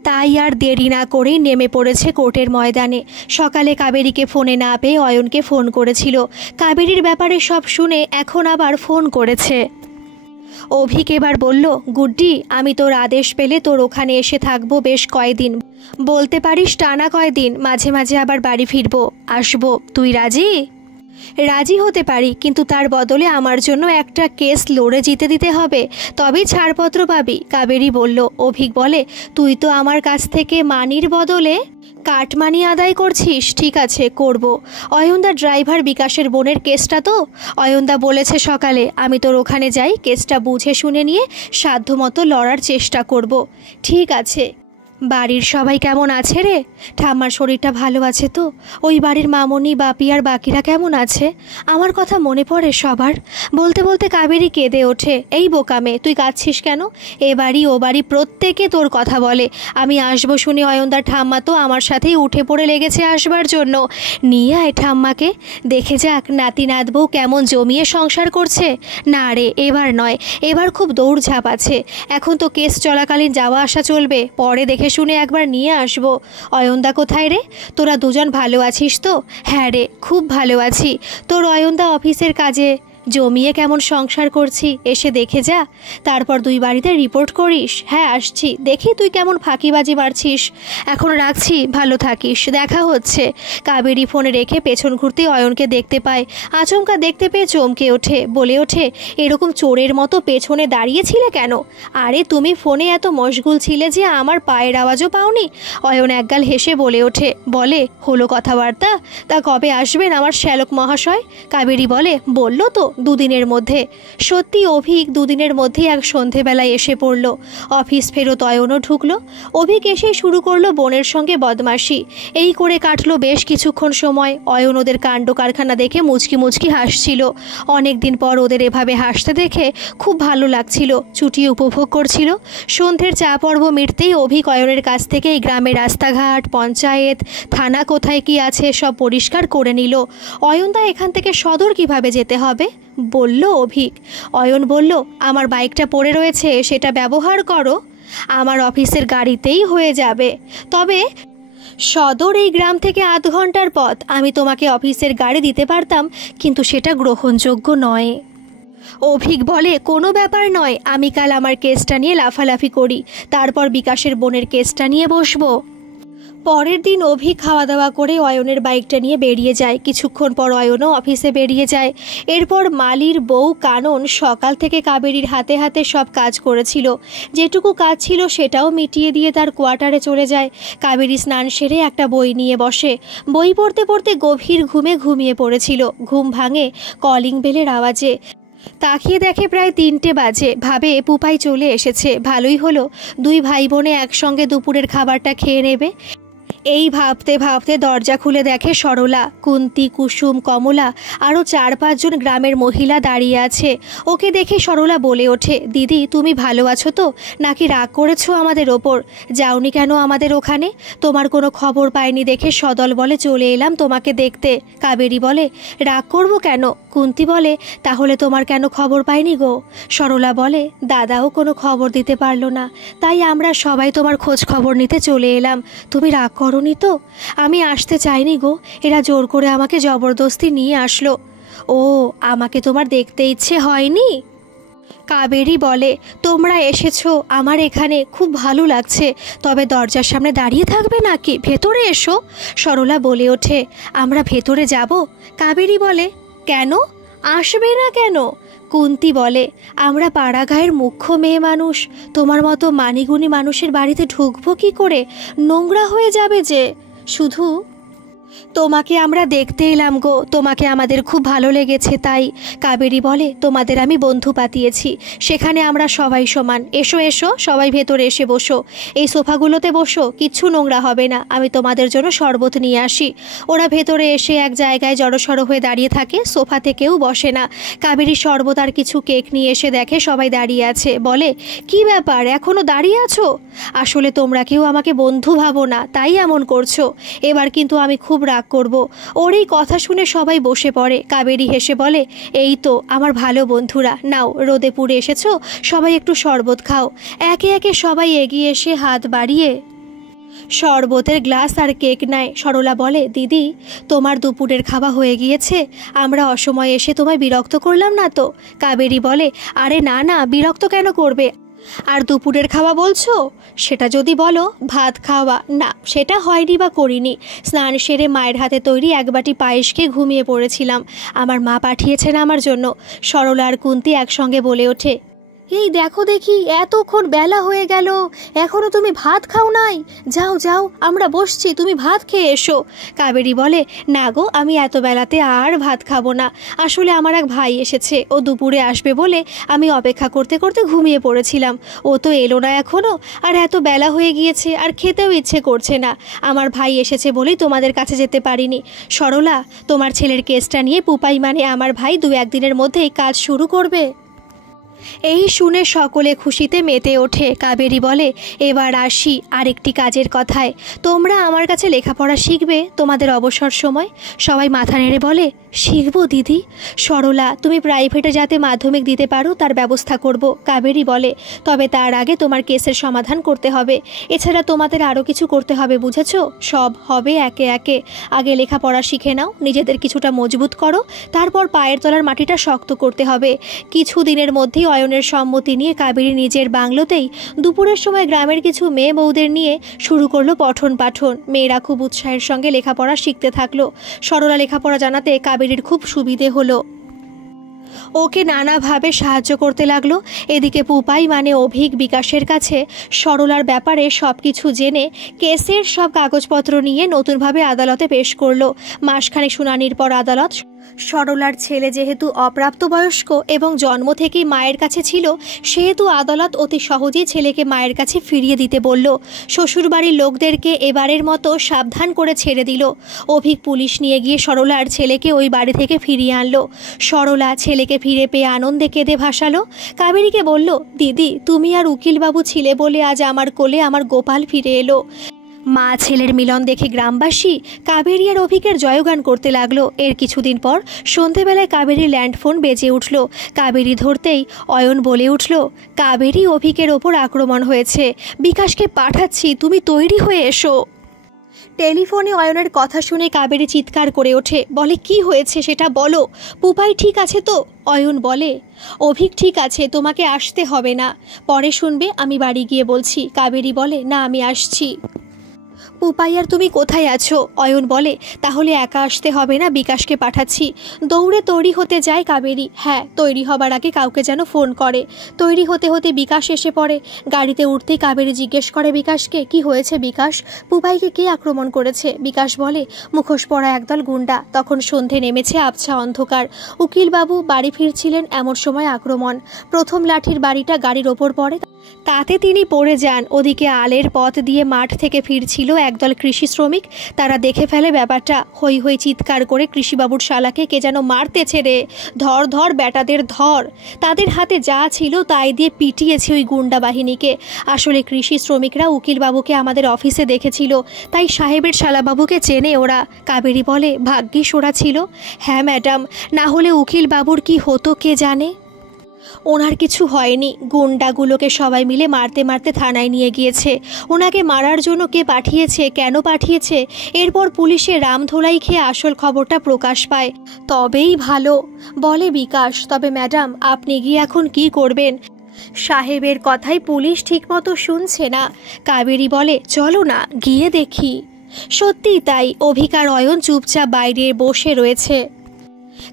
তাই আর দেরি না করেই নেমে পড়েছে কোর্টের ময়দানে। সকালে কাবেরীকে ফোনে না পেয়ে অয়নকে ফোন করেছিল। কাবেরীর ব্যাপারে সব শুনে এখন আবার ফোন করেছে। অভিক এবার বলল, গুড্ডি, আমি তোর আদেশ পেলে তোর ওখানে এসে থাকবো বেশ কয়দিন, বলতে পারিস টানা কয়দিন, মাঝে মাঝে আবার বাড়ি ফিরবো, আসবো। তুই রাজি? রাজি হতে পারি, কিন্তু তার বদলে আমার জন্য একটা কেস লড়ে জিতে দিতে হবে, তবেই ছাড়পত্র পাবি, কাবেরী বলল। অভিক বলে, তুই তো আমার কাছ থেকে মানির বদলে কাটমানি আদায় করছিস। ঠিক আছে, করব। অয়নদা ড্রাইভার বিকাশের বোনের কেসটা তো? অয়নদা বলেছে সকালে, আমি তোর ওখানে যাই, কেসটা বুঝে শুনে নিয়ে সাধ্যমতো লড়ার চেষ্টা করব। ঠিক আছে। বাড়ির সবাই কেমন আছে রে? ঠাম্মার শরীরটা ভালো আছে তো? ওই বাড়ির মামনি, বাপি আর বাকিরা কেমন আছে? আমার কথা মনে পড়ে সবার। বলতে বলতে কাবেরী কেঁদে ওঠে। এই বোকামে, তুই কাঁদছিস কেন? এ বাড়ি ও বাড়ি প্রত্যেকে তোর কথা বলে। আমি আসবো শুনে অয়নদার ঠাম্মা তো আমার সাথেই উঠে পড়ে লেগেছে আসবার জন্য। নিয়ে আয় ঠাম্মাকে, দেখে যাক নাতি নাতবউ কেমন জমিয়ে সংসার করছে। না রে, এবার নয়, এবার খুব দৌড়ঝাঁপ আছে। এখন তো কেস চলাকালীন যাওয়া আসা চলবে, পরে দেখে শুনে একবার নিয়ে আসবো। অয়নদা কোথায় রে? তোরা দুজন ভালো আছিস তো? হ্যাঁ রে, খুব ভালো আছি। তোর অয়নদা অফিসের কাজে জমিয়ে কেমন সংসার করছি, এসে দেখে যা, তারপর দুই বাড়িতে রিপোর্ট করিস। হ্যাঁ আসছি, দেখি তুই কেমন ফাঁকিবাজি মারছিস। এখন রাখছি, ভালো থাকিস, দেখা হচ্ছে। কাবেরী ফোনে রেখে পেছন ঘুরতে অয়নকে দেখতে পায়। আচমকা দেখতে পেয়ে চমকে ওঠে, বলে ওঠে, এরকম চোরের মতো পেছনে দাঁড়িয়েছিলে কেন? আরে তুমি ফোনে এত মশগুল ছিলে যে আমার পায়ের আওয়াজও পাওনি। অয়ন একগাল হেসে বলে ওঠে, বলে, হলো কথাবার্তা? তা কবে আসবেন আমার শ্যালক মহাশয়? কাবেরী বলে, বলল তো দুদিনের মধ্যে। সত্যি অভিক দুদিনের মধ্যে এক সন্ধেবেলায় এসে পড়ল। অফিস ফেরত অয়নও ঢুকলো। অভিক এসে শুরু করলো বোনের সঙ্গে বদমাশি। এই করে কাটলো বেশ কিছুক্ষণ সময়। অয়ন ওদের কাণ্ড কারখানা দেখে মুচকি মুচকি হাসছিল। অনেক দিন পর ওদের এভাবে হাসতে দেখে খুব ভালো লাগছিল, চুটিয়ে উপভোগ করছিল। সন্ধ্যের চা পর্ব মিটতেই অভিক অয়নের কাছ থেকে এই গ্রামের রাস্তাঘাট, পঞ্চায়েত, থানা কোথায় কি আছে সব পরিষ্কার করে নিল। অয়নদা এখান থেকে সদর কিভাবে যেতে হবে বলল অভিক। অয়ন বলল, আমার বাইকটা পড়ে রয়েছে, সেটা ব্যবহার করো, আমার অফিসের গাড়িতেই হয়ে যাবে। তবে সদর এই গ্রাম থেকে আধ ঘন্টার পথ, আমি তোমাকে অফিসের গাড়ি দিতে পারতাম, কিন্তু সেটা গ্রহণযোগ্য নয়। অভিক বলে, কোনো ব্যাপার নয়, আমি কাল আমার কেসটা নিয়ে লাফালাফি করি, তারপর বিকাশের বোনের কেসটা নিয়ে বসবো। পরের দিন অভিক খাওয়া দাওয়া করে অয়নের বাইকটা নিয়ে বেরিয়ে যায়। কিছুক্ষণ পর অয়নও অফিসে বেরিয়ে যায়। এরপর মালির বউ কানন সকাল থেকে কাবেরীর হাতে হাতে সব কাজ করেছিল। যেটুকু কাজ ছিল সেটাও মিটিয়ে দিয়ে তার কোয়ার্টারে চলে যায়। কাবেরী স্নান সেরে একটা বই নিয়ে বসে। বই পড়তে পড়তে গভীর ঘুমে ঘুমিয়ে পড়েছিল। ঘুম ভাঙে কলিং বেলের আওয়াজে। তাকিয়ে দেখে প্রায় 3টে বাজে। ভাবে পুপাই চলে এসেছে, ভালোই হলো, দুই ভাই বোনে একসঙ্গে দুপুরের খাবারটা খেয়ে নেবে। এই ভাবতে ভাবতে দরজা খুলে দেখে সরলা, কুন্তি, কুসুম, কমলা আরও 4-5 জন গ্রামের মহিলা দাঁড়িয়ে আছে। ওকে দেখে সরলা বলে ওঠে, দিদি তুমি ভালো আছো তো? নাকি রাগ করেছো আমাদের ওপর? যাওনি কেন আমাদের ওখানে? তোমার কোনো খবর পাইনি দেখে সদল বলে চলে এলাম তোমাকে দেখতে। কাবেরী বলে, রাগ করব কেন? কুন্তি বলে, তাহলে তোমার কেন খবর পাইনি গো? সরলা বলে, দাদাও কোনো খবর দিতে পারলো না, তাই আমরা সবাই তোমার খোঁজ খবর নিতে চলে এলাম। তুমি রাগ করনি তো? আমি আসতে চাইনি গো, এরা জোর করে আমাকে জবরদস্তি নিয়ে আসলো। ও, আমাকে তোমার দেখতে ইচ্ছে হয়নি? কাবেরী বলে, তোমরা এসেছো আমার এখানে, খুব ভালো লাগছে, তবে দরজার সামনে দাঁড়িয়ে থাকবে নাকি? ভেতরে এসো। সরলা বলে ওঠে, আমরা ভেতরে যাব? কাবেরী বলে, কেন? আসবে না কেন? কুন্তি বলে, আমরা পাড়াগাঁয়ের মুখ্য মেয়ে মানুষ, তোমার মতো মানিগুণী মানুষের বাড়িতে ঢুকবো কি করে? নোংরা হয়ে যাবে যে। শুধু তোমাকে আমরা দেখতে এলাম গো, তোমাকে আমাদের খুব ভালো লেগেছে তাই। কাবেরী বলে, তোমাদের আমি বন্ধু পাতিয়েছি, সেখানে আমরা সবাই সমান। এসো এসো, সবাই ভেতরে এসে বসো, এই সোফাগুলোতে বসো, কিচ্ছু নোংরা হবে না, আমি তোমাদের জন্য শরবত নিয়ে আসি। ওরা ভেতরে এসে এক জায়গায় জড়সড় হয়ে দাঁড়িয়ে থাকে, সোফাতে কেউ বসে না। কাবেরী শরবত আর কিছু কেক নিয়ে এসে দেখে সবাই দাঁড়িয়ে আছে, বলে, কি ব্যাপার এখনো দাঁড়িয়ে আছো? আসলে তোমরা কেউ আমাকে বন্ধু ভাবো না, তাই এমন করছো। এবার কিন্তু আমি খুব রাগ করব। ওর এই কথা শুনে সবাই বসে পড়ে। কাবেরী হেসে বলে, এই তো আমার ভালো বন্ধুরা, নাও রোদে পুড়ে এসেছো, সবাই একটু শরবত খাও। একে একে সবাই এগিয়ে এসে হাত বাড়িয়ে শরবতের গ্লাস আর কেক নেয়। সরলা বলে, দিদি তোমার দুপুরের খাওয়া হয়ে গিয়েছে, আমরা অসময়ে এসে তোমায় বিরক্ত করলাম না তো? কাবেরী বলে, আরে না না, বিরক্ত কেন করবে? আর দুপুরের খাওয়া বলছো? সেটা যদি বলো ভাত খাওয়া। না, সেটা হয়নি বা করিনি। স্নান সেরে মায়ের হাতে তৈরি এক বাটি পায়েস খেয়ে ঘুমিয়ে পড়েছিলাম, আমার মা পাঠিয়েছেন আমার জন্য। সরলা আর কুন্তি একসঙ্গে বলে ওঠে, এই দেখো দেখি, এতক্ষণ বেলা হয়ে গেল, এখনো তুমি ভাত খাও নাই? যাও যাও, আমরা বসছি, তুমি ভাত খেয়ে এসো। কাবেরী বলে, না গো, আমি এত বেলাতে আর ভাত খাবো না। আসলে আমার এক ভাই এসেছে, ও দুপুরে আসবে বলে আমি অপেক্ষা করতে করতে ঘুমিয়ে পড়েছিলাম। ও তো এলো না এখনো, আর এত বেলা হয়ে গিয়েছে, আর খেতেও ইচ্ছে করছে না। আমার ভাই এসেছে বলেই তোমাদের কাছে যেতে পারিনি। সরলা, তোমার ছেলের কেসটা নিয়ে পুপাই মানে আমার ভাই 2-1 দিনের মধ্যেই কাজ শুরু করবে। এই শুনে সকলে খুশিতে মেতে ওঠে। কাবেরী বলে, এবার আসি আরেকটি কাজের কথায়, তোমরা আমার কাছে লেখাপড়া শিখবে তোমাদের অবসর সময়? সবাই মাথা নেড়ে বলে, শিখবো দিদি। সরলা, তুমি প্রাইভেটে যাতে মাধ্যমিক দিতে পারো তার ব্যবস্থা করব। কাবেরী বলে, তবে তার আগে তোমার কেসের সমাধান করতে হবে, এছাড়া তোমাদের আরও কিছু করতে হবে, বুঝেছো? সব হবে একে একে, আগে লেখাপড়া শিখে নাও, নিজেদের কিছুটা মজবুত করো, তারপর পায়ের তলার মাটিটা শক্ত করতে হবে। কিছু দিনের মধ্যেই অয়নের সম্মতি নিয়ে কাবেরী নিজের বাংলোতেই দুপুরের সময় গ্রামের কিছু মেয়ে বউদের নিয়ে শুরু করলো পঠন পাঠন। মেয়েরা খুব উৎসাহের সঙ্গে লেখাপড়া শিখতে থাকলো। সরলা লেখাপড়া জানাতে কাবেরীর খুব সুবিধে হলো, ওকে নানাভাবে সাহায্য করতে লাগলো। এদিকে পুপাই মানে অভিক বিকাশের কাছে সরলার ব্যাপারে সব কিছু জেনে কেসের সব কাগজপত্র নিয়ে নতুনভাবে আদালতে পেশ করলো। মাসখানেক শুনানির পর আদালত সরলার ছেলে যেহেতু অপ্রাপ্তবয়স্ক এবং জন্ম থেকেই মায়ের কাছে ছিল, সেহেতু আদালত অতি সহজেই ছেলেকে মায়ের কাছে ফিরিয়ে দিতে বলল। শ্বশুরবাড়ির লোকদেরকে এবারের মতো সাবধান করে ছেড়ে দিল। অভিক পুলিশ নিয়ে গিয়ে সরলার ছেলেকে ওই বাড়ি থেকে ফিরিয়ে আনলো। সরলা ছেলেকে ফিরে পেয়ে আনন্দে কেঁদে ভাসালো। কাবেরীকে বলল, দিদি তুমি আর উকিলবাবু ছিলে বলে আজ আমার কোলে আমার গোপাল ফিরে এলো। মা ছেলের মিলন দেখে গ্রামবাসী কাবেরী আর অভিকের জয়গান করতে লাগলো। এর কিছুদিন পর সন্ধেবেলায় কাবেরীর ল্যান্ডফোন বেজে উঠল। কাবেরী ধরতেই অয়ন বলে উঠল, কাবেরী, অভিকের ওপর আক্রমণ হয়েছে, বিকাশকে পাঠাচ্ছি, তুমি তৈরি হয়ে এসো। টেলিফোনে অয়নের কথা শুনে কাবেরী চিৎকার করে ওঠে, বলে, কি হয়েছে সেটা বলো, পুপাই ঠিক আছে তো? অয়ন বলে, অভিক ঠিক আছে, তোমাকে আসতে হবে না, পরে শুনবে, আমি বাড়ি গিয়ে বলছি। কাবেরী বলে, না আমি আসছি। পুপাই আর তুমি কোথায় আছো? অয়ন বলে, তাহলে একা আসতে হবে না, বিকাশকে পাঠাচ্ছি। দৌড়ে তৈরি হতে যায় কাবেরী। হ্যাঁ, তৈরি হবার আগে কাউকে যেন ফোন করে। তৈরি হতে হতে বিকাশ এসে পড়ে। গাড়িতে উঠতেই কাবেরী জিজ্ঞেস করে বিকাশকে, কি হয়েছে বিকাশ? পুপাইকে কে আক্রমণ করেছে? বিকাশ বলে, মুখোশ পরা একদল গুন্ডা। তখন সন্ধে নেমেছে, আবছা অন্ধকার। উকিলবাবু বাড়ি ফিরছিলেন, এমন সময় আক্রমণ। প্রথম লাঠির বাড়িটা গাড়ির ওপর পড়ে, তাতে তিনি পড়ে যান। ওদিকে আলের পথ দিয়ে মাঠ থেকে ফিরছিল একদল কৃষি শ্রমিক। তারা দেখে ফেলে ব্যাপারটা। হই হই চিৎকার করে কৃষিবাবুর শালাকে কে যেন মারতেছে রে, ধর ধর বেটাদের ধর। তাদের হাতে যা ছিল তাই দিয়ে পিটিয়েছে ওই গুন্ডা বাহিনীকে। আসলে কৃষি শ্রমিকরা উকিলবাবুকে আমাদের অফিসে দেখেছিল, তাই সাহেবের শালাবাবুকে চেনে ওরা। কাবেরী বলে, ভাগ্যিস ওরা ছিল। হ্যাঁ ম্যাডাম, না হলে উকিলবাবুর কি হতো কে জানে। ওনার কিছু হয়নি, গুন্ডাগুলোকে সবাই মিলে মারতে মারতে থানায় নিয়ে গিয়েছে। ওনাকে মারার জন্য কে পাঠিয়েছে, কেন পাঠিয়েছে, এরপর পুলিশে রামধোলাই খেয়ে আসল খবরটা প্রকাশ পায়, তবেই ভালো, বলে বিকাশ। তবে ম্যাডাম, আপনি গিয়ে এখন কি করবেন? সাহেবের কথাই পুলিশ ঠিকমতো শুনছে না। কাবেরী বলে, চলো না গিয়ে দেখি। সত্যিই তাই, অভিক আর অয়ন চুপচাপ বাইরে বসে রয়েছে।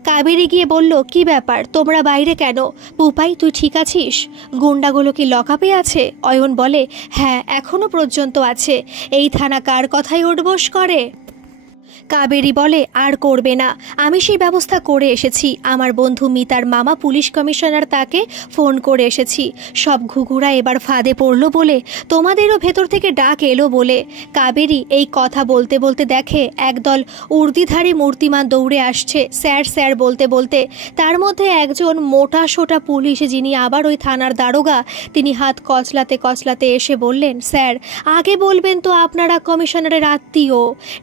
কাবেরী গিয়ে বলল, কি ব্যাপার, তোমরা বাইরে কেন? পুপাই, তুই ঠিক আছিস? গুন্ডাগুলো কি লকআপে আছে? অয়ন বলে, হ্যাঁ এখনো পর্যন্ত আছে। এই থানা কার কথাই ওঠবোস করে? কাবেরী বলে, আর করবে না, আমি সেই ব্যবস্থা করে এসেছি। আমার বন্ধু মিতার মামা পুলিশ কমিশনার, তাকে ফোন করে এসেছি। সব ঘুঘুরা এবার ফাঁদে পড়লো বলে, তোমাদেরও ভেতর থেকে ডাক এলো বলে। কাবেরী এই কথা বলতে বলতে দেখে একদল উর্দিধারী মূর্তিমান দৌড়ে আসছে স্যার স্যার বলতে বলতে। তার মধ্যে একজন মোটা সোটা পুলিশ, যিনি আবার ওই থানার দারোগা, তিনি হাত কচলাতে কচলাতে এসে বললেন, স্যার আগে বলবেন তো আপনারা কমিশনারের আত্মীয়,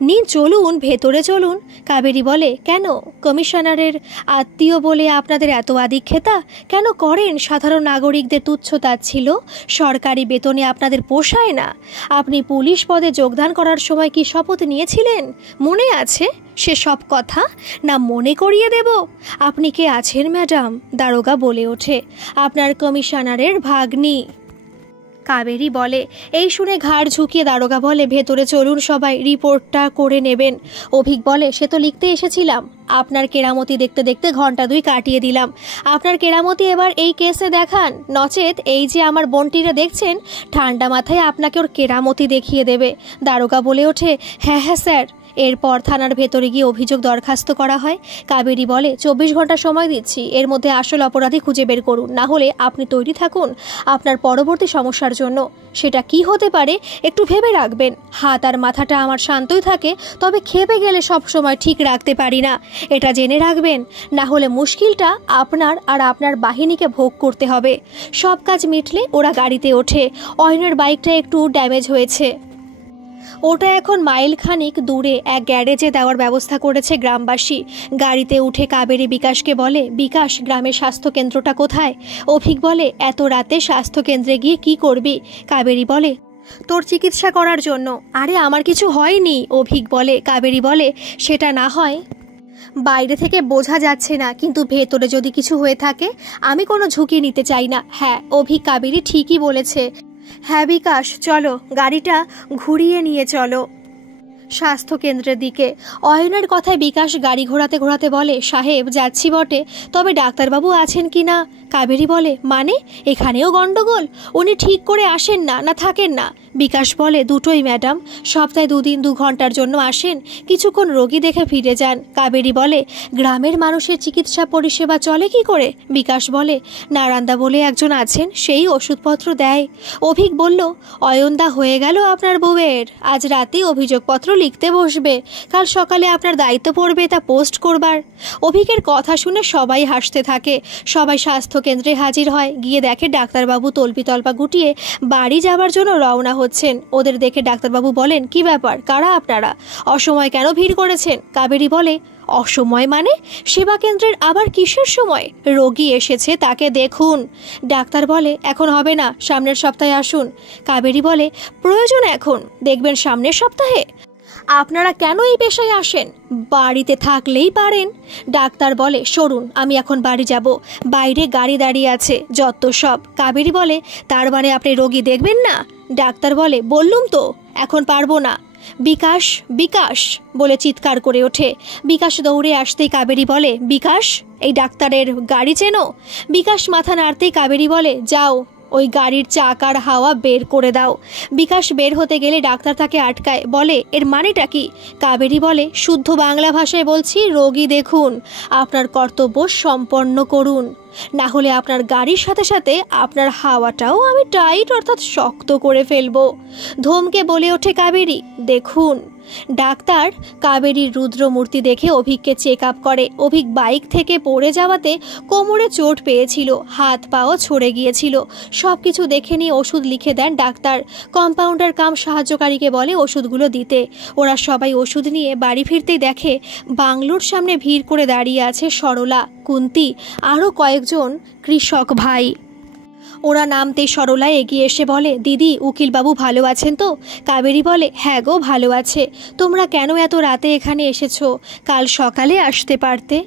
নিন চলুন ভেতরে চলুন। কাবেরী বলে, কেন কমিশনারের আত্মীয় বলে আপনাদের এত আদিক্ষেতা কেন করেন? সাধারণ নাগরিকদের তুচ্ছতাচ্ছিল্য সরকারি বেতনে আপনাদের পোষায় না। আপনি পুলিশ পদে যোগদান করার সময় কি শপথ নিয়েছিলেন? মনে আছে সে সব কথা? না মনে করিয়ে দেব? আপনি কে আছেন ম্যাডাম? দারোগা বলে ওঠে, আপনার কমিশনারের ভাগ্নি। কাবেরী বলে, এই শুনে ঘাড় ঝুঁকিয়ে দারোগা বলে, ভেতরে চলুন সবাই, রিপোর্টটা করে নেবেন। অভিক বলে, সে তো লিখতে এসেছিলাম, আপনার কেরামতি দেখতে দেখতে ঘন্টা 2 কাটিয়ে দিলাম। আপনার কেরামতি এবার এই কেসে দেখান, নচেত এই যে আমার বোনটিরা দেখছেন, ঠান্ডা মাথায় আপনাকে ওর কেরামতি দেখিয়ে দেবে। দারোগা বলে ওঠে, হ্যাঁ হ্যাঁ স্যার। এরপর থানার ভেতরে গিয়ে অভিযোগ দরখাস্ত করা হয়। কাবেরী বলে, 24 ঘন্টা সময় দিচ্ছি, এর মধ্যে আসল অপরাধী খুঁজে বের করুন, না হলে আপনি তৈরি থাকুন আপনার পরবর্তী সমস্যার জন্য। সেটা কি হতে পারে একটু ভেবে রাখবেন। হাত আর মাথাটা আমার শান্তই থাকে, তবে খেপে গেলে সব সময় ঠিক রাখতে পারি না, এটা জেনে রাখবেন। না হলে মুশকিলটা আপনার আর আপনার বাহিনীকে ভোগ করতে হবে। সব কাজ মিটলে ওরা গাড়িতে ওঠে। অয়নের বাইকটা একটু ড্যামেজ হয়েছে, ওটা এখন মাইল খানিক দূরে এক গ্যারেজে দেওয়ার ব্যবস্থা করেছে গ্রামবাসী। গাড়িতে উঠে কাবেরী বিকাশকে বলে, বিকাশ গ্রামের স্বাস্থ্যকেন্দ্রটা কোথায়? অভিক বলে, এত রাতে স্বাস্থ্যকেন্দ্রে গিয়ে কি করবি? কাবেরী বলে, তোর চিকিৎসা করার জন্য। আরে আমার কিছু হয়নি, অভিক বলে। কাবেরী বলে, সেটা না হয় বাইরে থেকে বোঝা যাচ্ছে না, কিন্তু ভেতরে যদি কিছু হয়ে থাকে? আমি কোনো ঝুঁকি নিতে চাই না। হ্যাঁ অভিক, কাবেরী ঠিকই বলেছে। হ্যাঁ বিকাশ, চলো গাড়িটা ঘুরিয়ে নিয়ে চলো স্বাস্থ্যকেন্দ্রের দিকে। অয়নের কথায় বিকাশ গাড়ি ঘোরাতে ঘোরাতে বলে, সাহেব যাচ্ছি বটে, তবে ডাক্তারবাবু আছেন কি না? কাবেরী বলে, মানে এখানেও গন্ডগোল? উনি ঠিক করে আসেন না, না থাকেন না? বিকাশ বলে, দুটোই ম্যাডাম, সপ্তাহে 2 দিন 2 ঘন্টার জন্য আসেন, কিছুক্ষণ রোগী দেখে ফিরে যান। কাবেরী বলে, গ্রামের মানুষের চিকিৎসা পরিষেবা চলে কি করে? বিকাশ বলে, নারায়ণদা বলে একজন আছেন, সেই ওষুধপত্র দেয়। অভিক বলল, অয়নদা হয়ে গেল আপনার বউয়ের, আজ রাতেই অভিযোগপত্র লিখতে বসবে, কাল সকালে আপনার দায়িত্ব পড়বে তা পোস্ট করবার। অভিকের কথা শুনে সবাই হাসতে থাকে। সবাই স্বাস্থ্যকেন্দ্রে হাজির হয়। গিয়ে দেখে ডাক্তারবাবু তল্পি তল্পা গুটিয়ে বাড়ি যাবার জন্য রওনা হচ্ছেন। ওদের দেখে ডাক্তারবাবু বলেন, কি ব্যাপার, কারা আপনারা? অসময় কেন ভিড় করেছেন? কাবেরী বলে, অসময় মানে? সেবা কেন্দ্রের আবার কিসের সময়? রোগী এসেছে, তাকে দেখুন। ডাক্তার বলে, এখন হবে না, সামনের সপ্তাহে আসুন। কাবেরী বলে, প্রয়োজন এখন, দেখবেন সামনের সপ্তাহে। আপনারা কেন এই পেশায় আসেন? বাড়িতে থাকলেই পারেন। ডাক্তার বলে, সরুন, আমি এখন বাড়ি যাব, বাইরে গাড়ি দাঁড়িয়ে আছে, যত সব। কাবেরী বলে, তার মানে আপনি রোগী দেখবেন না? ডাক্তার বলে, বললুম তো এখন পারবো না। বিকাশ বিকাশ বলে চিৎকার করে ওঠে। বিকাশ দৌড়ে আসতেই কাবেরী বলে, বিকাশ এই ডাক্তারের গাড়ি চেনো? বিকাশ মাথা নাড়তেই কাবেরী বলে, যাও ওই গাড়ির চাকার হাওয়া বের করে দাও। বিকাশ বের হতে গেলে ডাক্তার তাকে আটকায়, বলে, এর মানেটা কি? কাবেরী বলে, শুদ্ধ বাংলা ভাষায় বলছি, রোগী দেখুন, আপনার কর্তব্য সম্পন্ন করুন, না হলে আপনার গাড়ির সাথে সাথে আপনার হাওয়াটাও আমি টাইট অর্থাৎ শক্ত করে ফেলবো। ধমকে বলে ওঠে কাবেরী, দেখুন। ডাক্তার কাবেরীর রুদ্রমূর্তি দেখে অভিককে চেক আপ করে। অভিক বাইক থেকে পড়ে যাওয়াতে কোমরে চোট পেয়েছিল, হাত পাও ছড়ে গিয়েছিল। সব কিছু দেখে নিয়ে ওষুধ লিখে দেন ডাক্তার। কম্পাউন্ডার কাম সাহায্যকারীকে বলে ওষুধগুলো দিতে। ওরা সবাই ওষুধ নিয়ে বাড়ি ফিরতেই দেখে বাংলোর সামনে ভিড় করে দাঁড়িয়ে আছে সরলা, কুন্তি, আরও কয়েকজন কৃষক ভাই। ওরা নামতেই সরলা এগিয়ে এসে বলে, দিদি উকিলবাবু ভালো আছেন তো? কাবেরী বলে, হ্যাঁ গো ভালো আছে। তোমরা কেন এত রাতে এখানে এসেছো? কাল সকালে আসতে পারতে।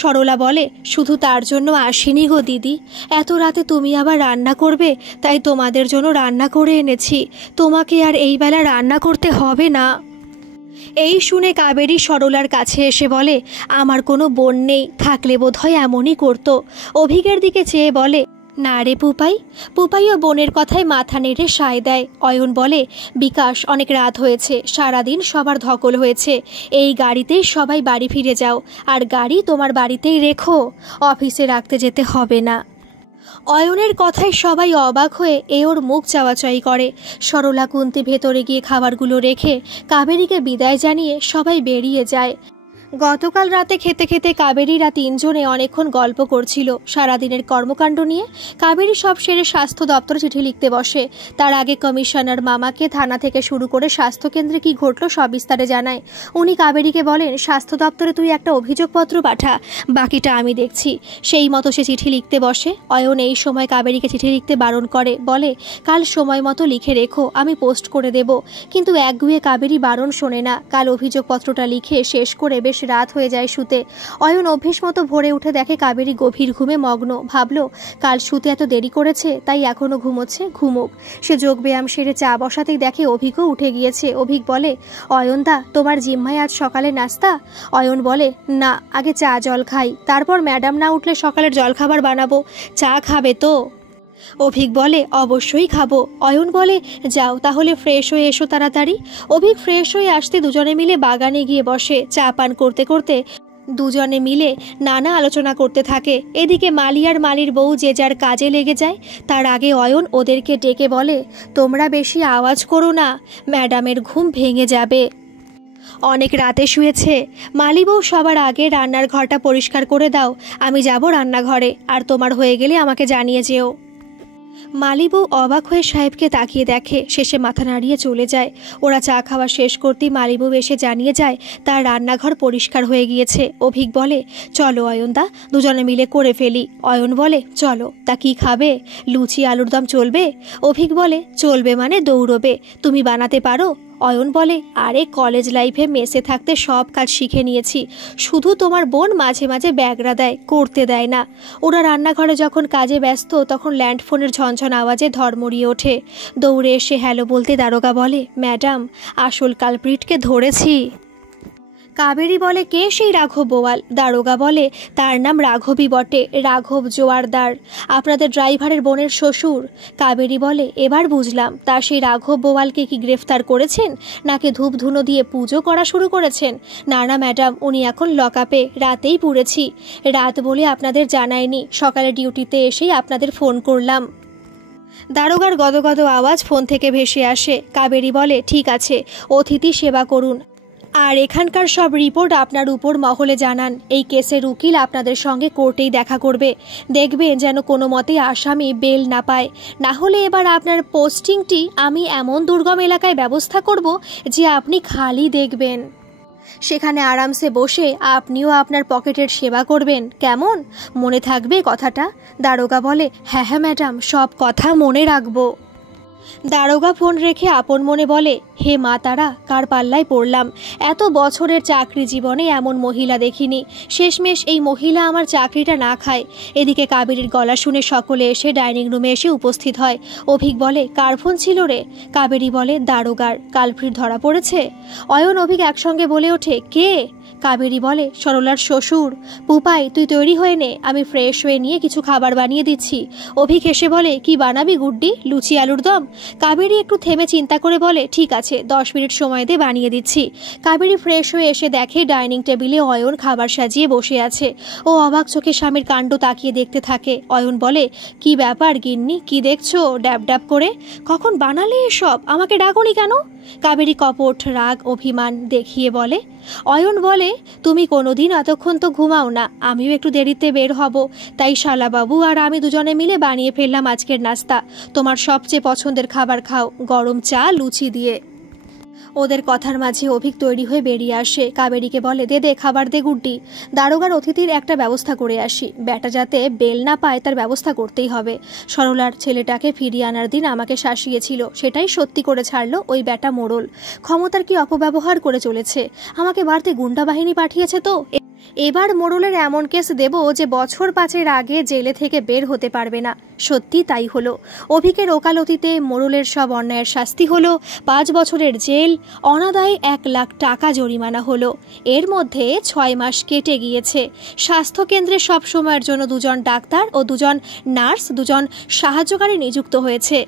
সরলা বলে, শুধু তার জন্য আসিনি গো দিদি, এত রাতে তুমি আবার রান্না করবে, তাই তোমাদের জন্য রান্না করে এনেছি, তোমাকে আর এই বেলা রান্না করতে হবে না। এই শুনে কাবেরী সরলার কাছে এসে বলে, আমার কোনো বোন নেই, থাকলে বোধহয় এমনই করতো। অভিকের দিকে চেয়ে বলে, না রে পুপাই। পুপাইও বোনের কথায় মাথা নেড়ে সায় দেয়। অয়ন বলে, বিকাশ, অনেক রাত হয়েছে, সারাদিন সবার ধকল হয়েছে, এই গাড়িতেই সবাই বাড়ি ফিরে যাও, আর গাড়ি তোমার বাড়িতেই রেখো, অফিসে রাখতে যেতে হবে না। অয়নের কথায় সবাই অবাক হয়ে ওর মুখ চাওয়াচাই করে। সরলা কুন্তি ভেতরে গিয়ে খাবারগুলো রেখে কাবেরীকে বিদায় জানিয়ে সবাই বেরিয়ে যায়। গতকাল রাতে খেতে খেতে কাবেরীরা তিনজনে অনেকক্ষণ গল্প করছিল সারাদিনের কর্মকাণ্ড নিয়ে। কাবেরী সব সেরে স্বাস্থ্য দপ্তরে চিঠি লিখতে বসে। তার আগে কমিশনার মামাকে থানা থেকে শুরু করে স্বাস্থ্যকেন্দ্রে কি ঘটল সব বিস্তারে জানায়। উনি কাবেরীকে বলেন, স্বাস্থ্য দপ্তরে তুই একটা অভিযোগপত্র পাঠা, বাকিটা আমি দেখছি। সেই মতো সে চিঠি লিখতে বসে। অয়ন এই সময় কাবেরীকে চিঠি লিখতে বারণ করে, বলে, কাল সময় মতো লিখে রেখো, আমি পোস্ট করে দেব। কিন্তু একগুয়ে কাবেরী বারণ শোনে না। কাল অভিযোগপত্রটা লিখে শেষ করে বেশ রাত হয়ে যায় শুতে। অয়ন অভ্যেস মতো ভোরে উঠে দেখে কাবেরী গভীর ঘুমে মগ্ন। ভাবলো, কাল শুতে এত দেরি করেছে, তাই এখনো ঘুমোচ্ছে, ঘুমুক। সে যোগব্যায়াম সেরে চা বসাতেই দেখে অভিকও উঠে গিয়েছে। অভিক বলে, অয়নদা, তোমার জিম্মায় আজ সকালে নাস্তা? অয়ন বলে, না, আগে চা জল খাই, তারপর ম্যাডাম না উঠলে সকালের জলখাবার বানাবো। চা খাবে তো? অভিক বলে, অবশ্যই খাবো। অয়ন বলে, যাও তাহলে ফ্রেশ হয়ে এসো তাড়াতাড়ি। অভিক ফ্রেশ হয়ে আসতে দুজনে মিলে বাগানে গিয়ে বসে। চা পান করতে করতে দুজনে মিলে নানা আলোচনা করতে থাকে। এদিকে মালি আর মালির বউ যে যার কাজে লেগে যায়। তার আগে অয়ন ওদেরকে ডেকে বলে, তোমরা বেশি আওয়াজ করো না, ম্যাডামের ঘুম ভেঙে যাবে, অনেক রাতে শুয়েছে। মালি বউ, সবার আগে রান্নার ঘরটা পরিষ্কার করে দাও, আমি যাব রান্নাঘরে, আর তোমার হয়ে গেলে আমাকে জানিয়ে যেও। মালিবু অবাক হয়ে সাহেবকে তাকিয়ে দেখে, শেষে মাথা নাড়িয়ে চলে যায়। ওরা চা খাওয়া শেষ করতেই মালিবু এসে জানিয়ে যায় তার রান্নাঘর পরিষ্কার হয়ে গিয়েছে। অভিক বলে, চলো অয়নদা, দুজনে মিলে করে ফেলি। অয়ন বলে, চলো। তা কি খাবে? লুচি আলুর দম চলবে? অভিক বলে, চলবে মানে দৌড়বে, তুমি বানাতে পারো? অয়ন বলে, আরে কলেজ লাইফে মেসে থাকতে সব কাজ শিখে নিয়েছি, শুধু তোমার বোন মাঝে মাঝে ব্যাগরা দেয়, করতে দেয় না। ওরা রান্নাঘরে যখন কাজে ব্যস্ত তখন ল্যান্ডফোনের ঝনঝন আওয়াজে ধর্মড়িয়ে ওঠে। দৌড়ে এসে হ্যালো বলতে দারোগা বলে, ম্যাডাম, আসল কালপ্রিটকে ধরেছি। কাবেরী বলে, কে সেই রাঘব বোয়াল? দারোগা বলে, তার নাম রাঘবই বটে, রাঘব জোয়ারদার, আপনাদের ড্রাইভারের বোনের শ্বশুর। কাবেরী বলে, এবার বুঝলাম, তা সেই রাঘব বোয়ালকে কি গ্রেফতার করেছেন, নাকি ধূপ ধুনো দিয়ে পুজো করা শুরু করেছেন? না না ম্যাডাম, উনি এখন লকআপে, রাতেই পুড়েছি। রাত বলে আপনাদের জানায়নি, সকালে ডিউটিতে এসেই আপনাদের ফোন করলাম। দারোগার গদগদ আওয়াজ ফোন থেকে ভেসে আসে। কাবেরী বলে, ঠিক আছে, অতিথি সেবা করুন, আর এখানকার সব রিপোর্ট আপনার উপর মহলে জানান। এই কেসের উকিল আপনাদের সঙ্গে কোর্টেই দেখা করবে, দেখবেন যেন কোনো মতেই আসামি বেল না পায়, না হলে এবার আপনার পোস্টিংটি আমি এমন দুর্গম এলাকায় ব্যবস্থা করব যে আপনি খালি দেখবেন। সেখানে আরামসে বসে আপনিও আপনার পকেটের সেবা করবেন, কেমন? মনে থাকবে কথাটা? দারোগা বলে, হ্যাঁ হ্যাঁ ম্যাডাম, সব কথা মনে রাখবো। দারোগা ফোন রেখে আপন মনে বলে, হে মা তারা, কার পাল্লায় পড়লাম? এত বছরের চাকরি জীবনে এমন মহিলা দেখিনি, শেষমেশ এই মহিলা আমার চাকরিটা না খায়। এদিকে কাবেরীর গলা শুনে সকলে এসে ডাইনিং রুমে এসে উপস্থিত হয়। অভিক বলে, কার ফোন ছিল রে? কাবেরী বলে, দারোগার। কালপ্রিট ধরা পড়েছে? অয়ন অভিক একসঙ্গে বলে ওঠে, কে? কাবেরী বলে, সরলার শ্বশুর। পুপাই, তুই তৈরি হয়ে নে, আমি ফ্রেশ হয়ে নিয়ে কিছু খাবার বানিয়ে দিচ্ছি। অভিক এসে বলে, কি বানাবি গুড্ডি? লুচি আলুর দম? কাবেরী একটু থেমে চিন্তা করে বলে, ঠিক আছে, 10 মিনিট সময় দিয়ে বানিয়ে দিচ্ছি। কাবেরী ফ্রেশ হয়ে এসে দেখে ডাইনিং টেবিলে অয়ন খাবার সাজিয়ে বসে আছে। ও অবাক চোখে স্বামীর কাণ্ড তাকিয়ে দেখতে থাকে। অয়ন বলে, কি ব্যাপার গিন্নি, কি দেখছো ড্যাব ড্যাব করে? কখন বানালে এসব, আমাকে ডাকোনি কেন? কাবেরী কপট রাগ অভিমান দেখিয়ে বলে। অয়ন বলে, তুমি কোনোদিন এতক্ষণ তো ঘুমাও না, আমিও একটু দেরিতে বের হব, তাই শালাবাবু আর আমি দুজনে মিলে বানিয়ে ফেললাম আজকের নাস্তা। তোমার সবচেয়ে পছন্দের খাবার খাও, গরম চা লুচি দিয়ে। ওদের কথার মাঝে অভিক তৈরি হয়ে বেরিয়ে আসে। কাবেরীকে বলে, দে দে খাবার দে গুড্ডি, দারোগার অতিথির একটা ব্যবস্থা করে আসি, ব্যাটা যাতে বেল না পায় তার ব্যবস্থা করতেই হবে। সরলার ছেলেটাকে ফিরিয়ে আনার দিন আমাকে শাসিয়েছিল, সেটাই সত্যি করে ছাড়লো ওই ব্যাটা মোড়ল। ক্ষমতার কি অপব্যবহার করে চলেছে, আমাকে বাড়তে গুন্ডা বাহিনী পাঠিয়েছে তো। এবার মোড়লের এমন কেস দেব যে বছর 5 আগে জেলে থেকে বের হতে পারবে না। সত্যি তাই হলো। অভিকের ওকালতিতে মোড়লের সব অন্যায়ের শাস্তি হলো 5 বছরের জেল, অনাদায়ে 1 লাখ টাকা জরিমানা হলো। এর মধ্যে 6 মাস কেটে গিয়েছে। স্বাস্থ্যকেন্দ্রে সব সময়ের জন্য 2 জন ডাক্তার ও 2 জন নার্স, 2 জন সাহায্যকারী নিযুক্ত হয়েছে।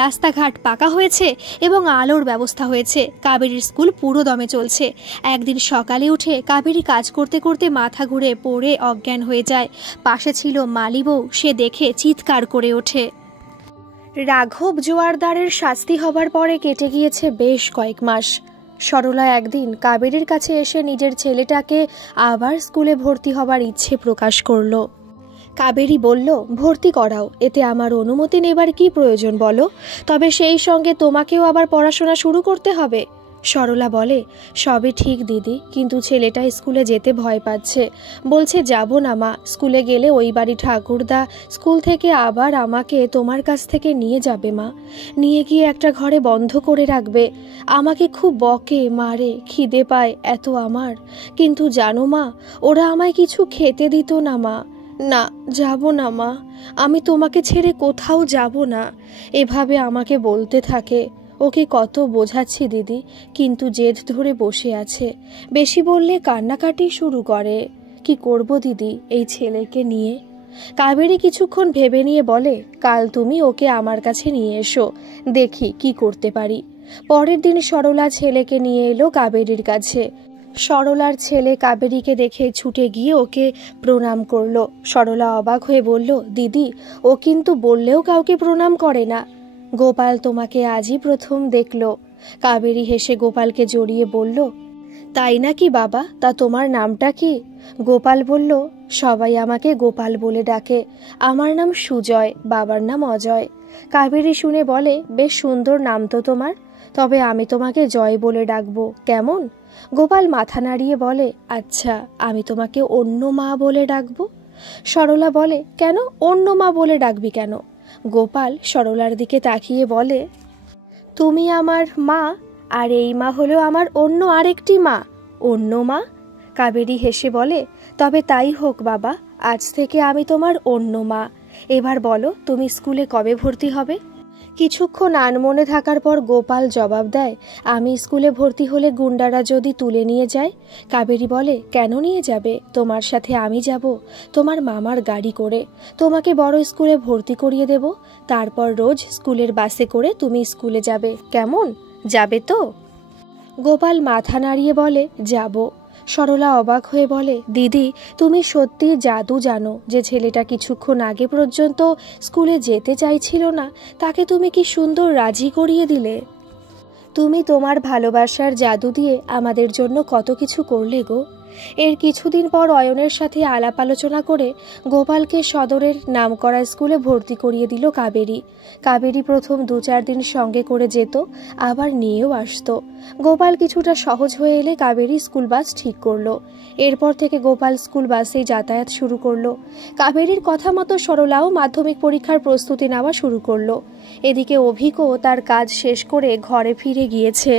রাস্তাঘাট পাকা হয়েছে এবং আলোর ব্যবস্থা হয়েছে। কাবেরীর স্কুল পুরো দমে চলছে। একদিন সকালে উঠে কাবেরী কাজ করতে করতে মাথা ঘুরে পড়ে অজ্ঞান হয়ে যায়। পাশে ছিল মালি বউ। সে দেখে চিৎকার করে ওঠে। রাঘব জোয়ারদারের শাস্তি হবার পরে কেটে গিয়েছে বেশ কয়েক মাস। সরলা একদিন কাবেরীর কাছে এসে নিজের ছেলেটাকে আবার স্কুলে ভর্তি হবার ইচ্ছে প্রকাশ করল। কাবেরী বলল, ভর্তি করাও, এতে আমার অনুমতি নেবার কি প্রয়োজন বলো? তবে সেই সঙ্গে তোমাকেও আবার পড়াশোনা শুরু করতে হবে। সরলা বলে, সবই ঠিক দিদি, কিন্তু ছেলেটা স্কুলে যেতে ভয় পাচ্ছে। বলছে যাব না মা, স্কুলে গেলে ওই বাড়ি ঠাকুরদা স্কুল থেকে আবার আমাকে তোমার কাছ থেকে নিয়ে যাবে মা। নিয়ে গিয়ে একটা ঘরে বন্ধ করে রাখবে। আমাকে খুব বকে, মারে, খিদে পায় এত আমার। কিন্তু জানো মা, ওরা আমায় কিছু খেতে দিত না মা। না, যাব না মা, আমি তোমাকে ছেড়ে কোথাও যাব না। এভাবে আমাকে বলতে থাকে। ওকে কত বোঝাচ্ছি দিদি, কিন্তু জেদ ধরে বসে আছে। বেশি বললে কান্নাকাটি শুরু করে। কি করব দিদি এই ছেলেকে নিয়ে? কাবেরী কিছুক্ষণ ভেবে নিয়ে বলে, কাল তুমি ওকে আমার কাছে নিয়ে এসো, দেখি কি করতে পারি। পরের দিন সরলা ছেলেকে নিয়ে এলো কাবেরীর কাছে। সরলার ছেলে কাবেরীকে দেখে ছুটে গিয়ে ওকে প্রণাম করলো। সরলা অবাক হয়ে বলল, দিদি, ও কিন্তু বললেও কাউকে প্রণাম করে না। গোপাল তোমাকে আজই প্রথম দেখলো। কাবেরী হেসে গোপালকে জড়িয়ে বলল, তাই নাকি বাবা? তা তোমার নামটা কি? গোপাল বলল, সবাই আমাকে গোপাল বলে ডাকে। আমার নাম সুজয়, বাবার নাম অজয়। কাবেরী শুনে বলে, বেশ সুন্দর নাম তো তোমার, তবে আমি তোমাকে জয় বলে ডাকবো, কেমন? গোপাল মাথা নাড়িয়ে বলে, আচ্ছা, আমি তোমাকে অন্য মা বলে ডাকবো। সরলা বলে, কেন অন্য মা বলে ডাকবি কেন? গোপাল সরলার দিকে তাকিয়ে বলে, তুমি আমার মা, আর এই মা হলো আমার অন্য আরেকটি মা। অন্য মা? কাবেরী হেসে বলে, তবে তাই হোক বাবা, আজ থেকে আমি তোমার অন্য মা। এবার বলো, তুমি স্কুলে কবে ভর্তি হবে? কিছুক্ষণ আনমনে থাকার পর গোপাল জবাব দেয়, আমি স্কুলে ভর্তি হলে গুন্ডারা যদি তুলে নিয়ে যায়। কাবেরী বলে, কেন নিয়ে যাবে? তোমার সাথে আমি যাব, তোমার মামার গাড়ি করে। তোমাকে বড় স্কুলে ভর্তি করিয়ে দেব। তারপর রোজ স্কুলের বাসে করে তুমি স্কুলে যাবে, কেমন? যাবে তো? গোপাল মাথা নাড়িয়ে বলে, যাব। সরলা অবাক হয়ে বলে, দিদি, তুমি সত্যি জাদু জানো যে ছেলেটা কিছুক্ষণ আগে পর্যন্ত স্কুলে যেতে চাইছিল না, তাকে তুমি কি সুন্দর রাজি করিয়ে দিলে। তুমি তোমার ভালোবাসার জাদু দিয়ে আমাদের জন্য কত কিছু করলে গো। এর কিছুদিন পর অয়নের সাথে আলাপ আলোচনা করে গোপালকে সদরের নামকরা স্কুলে ভর্তি করিয়ে দিল কাবেরী। কাবেরী প্রথম 2-4 দিন সঙ্গে করে যেত, আবার নিয়েও আসতো। গোপাল কিছুটা সহজ হয়ে এলে কাবেরী স্কুল বাস ঠিক করলো। এরপর থেকে গোপাল স্কুল বাসেই যাতায়াত শুরু করলো। কাবেরীর কথা মতো সরলাও মাধ্যমিক পরীক্ষার প্রস্তুতি নেওয়া শুরু করলো। এদিকে অভিকও তার কাজ শেষ করে ঘরে ফিরে গিয়েছে।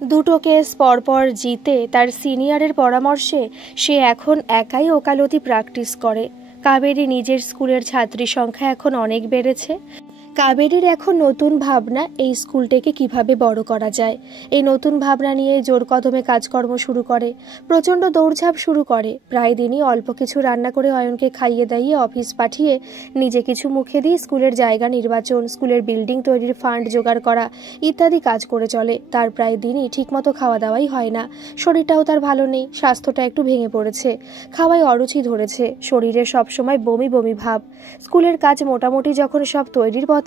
2 কেস পরপর জিতে তার সিনিয়রের পরামর্শে সে এখন একাই ওকালতি প্র্যাকটিস করে। কাবেরী নিজের স্কুলের ছাত্রী সংখ্যা এখন অনেক বেড়েছে। কাবেরীর এখন নতুন ভাবনা, এই স্কুলটাকে কিভাবে বড় করা যায়। এই নতুন ভাবনা নিয়ে জোর কদমে কাজকর্ম শুরু করে, প্রচণ্ড দৌড়ঝাঁপ শুরু করে। প্রায় দিনই অল্প কিছু রান্না করে অয়নকে খাইয়ে দাইয়ে অফিস পাঠিয়ে নিজে কিছু মুখে দিয়ে স্কুলের জায়গা নির্বাচন, স্কুলের বিল্ডিং তৈরির ফান্ড জোগাড় করা ইত্যাদি কাজ করে চলে। তার প্রায় দিনই ঠিকমতো খাওয়া দাওয়াই হয় না। শরীরটাও তার ভালো নেই, স্বাস্থ্যটা একটু ভেঙে পড়েছে, খাওয়ায় অরুচি ধরেছে, শরীরে সবসময় বমি বমি ভাব। স্কুলের কাজ মোটামুটি যখন সব তৈরির পথে,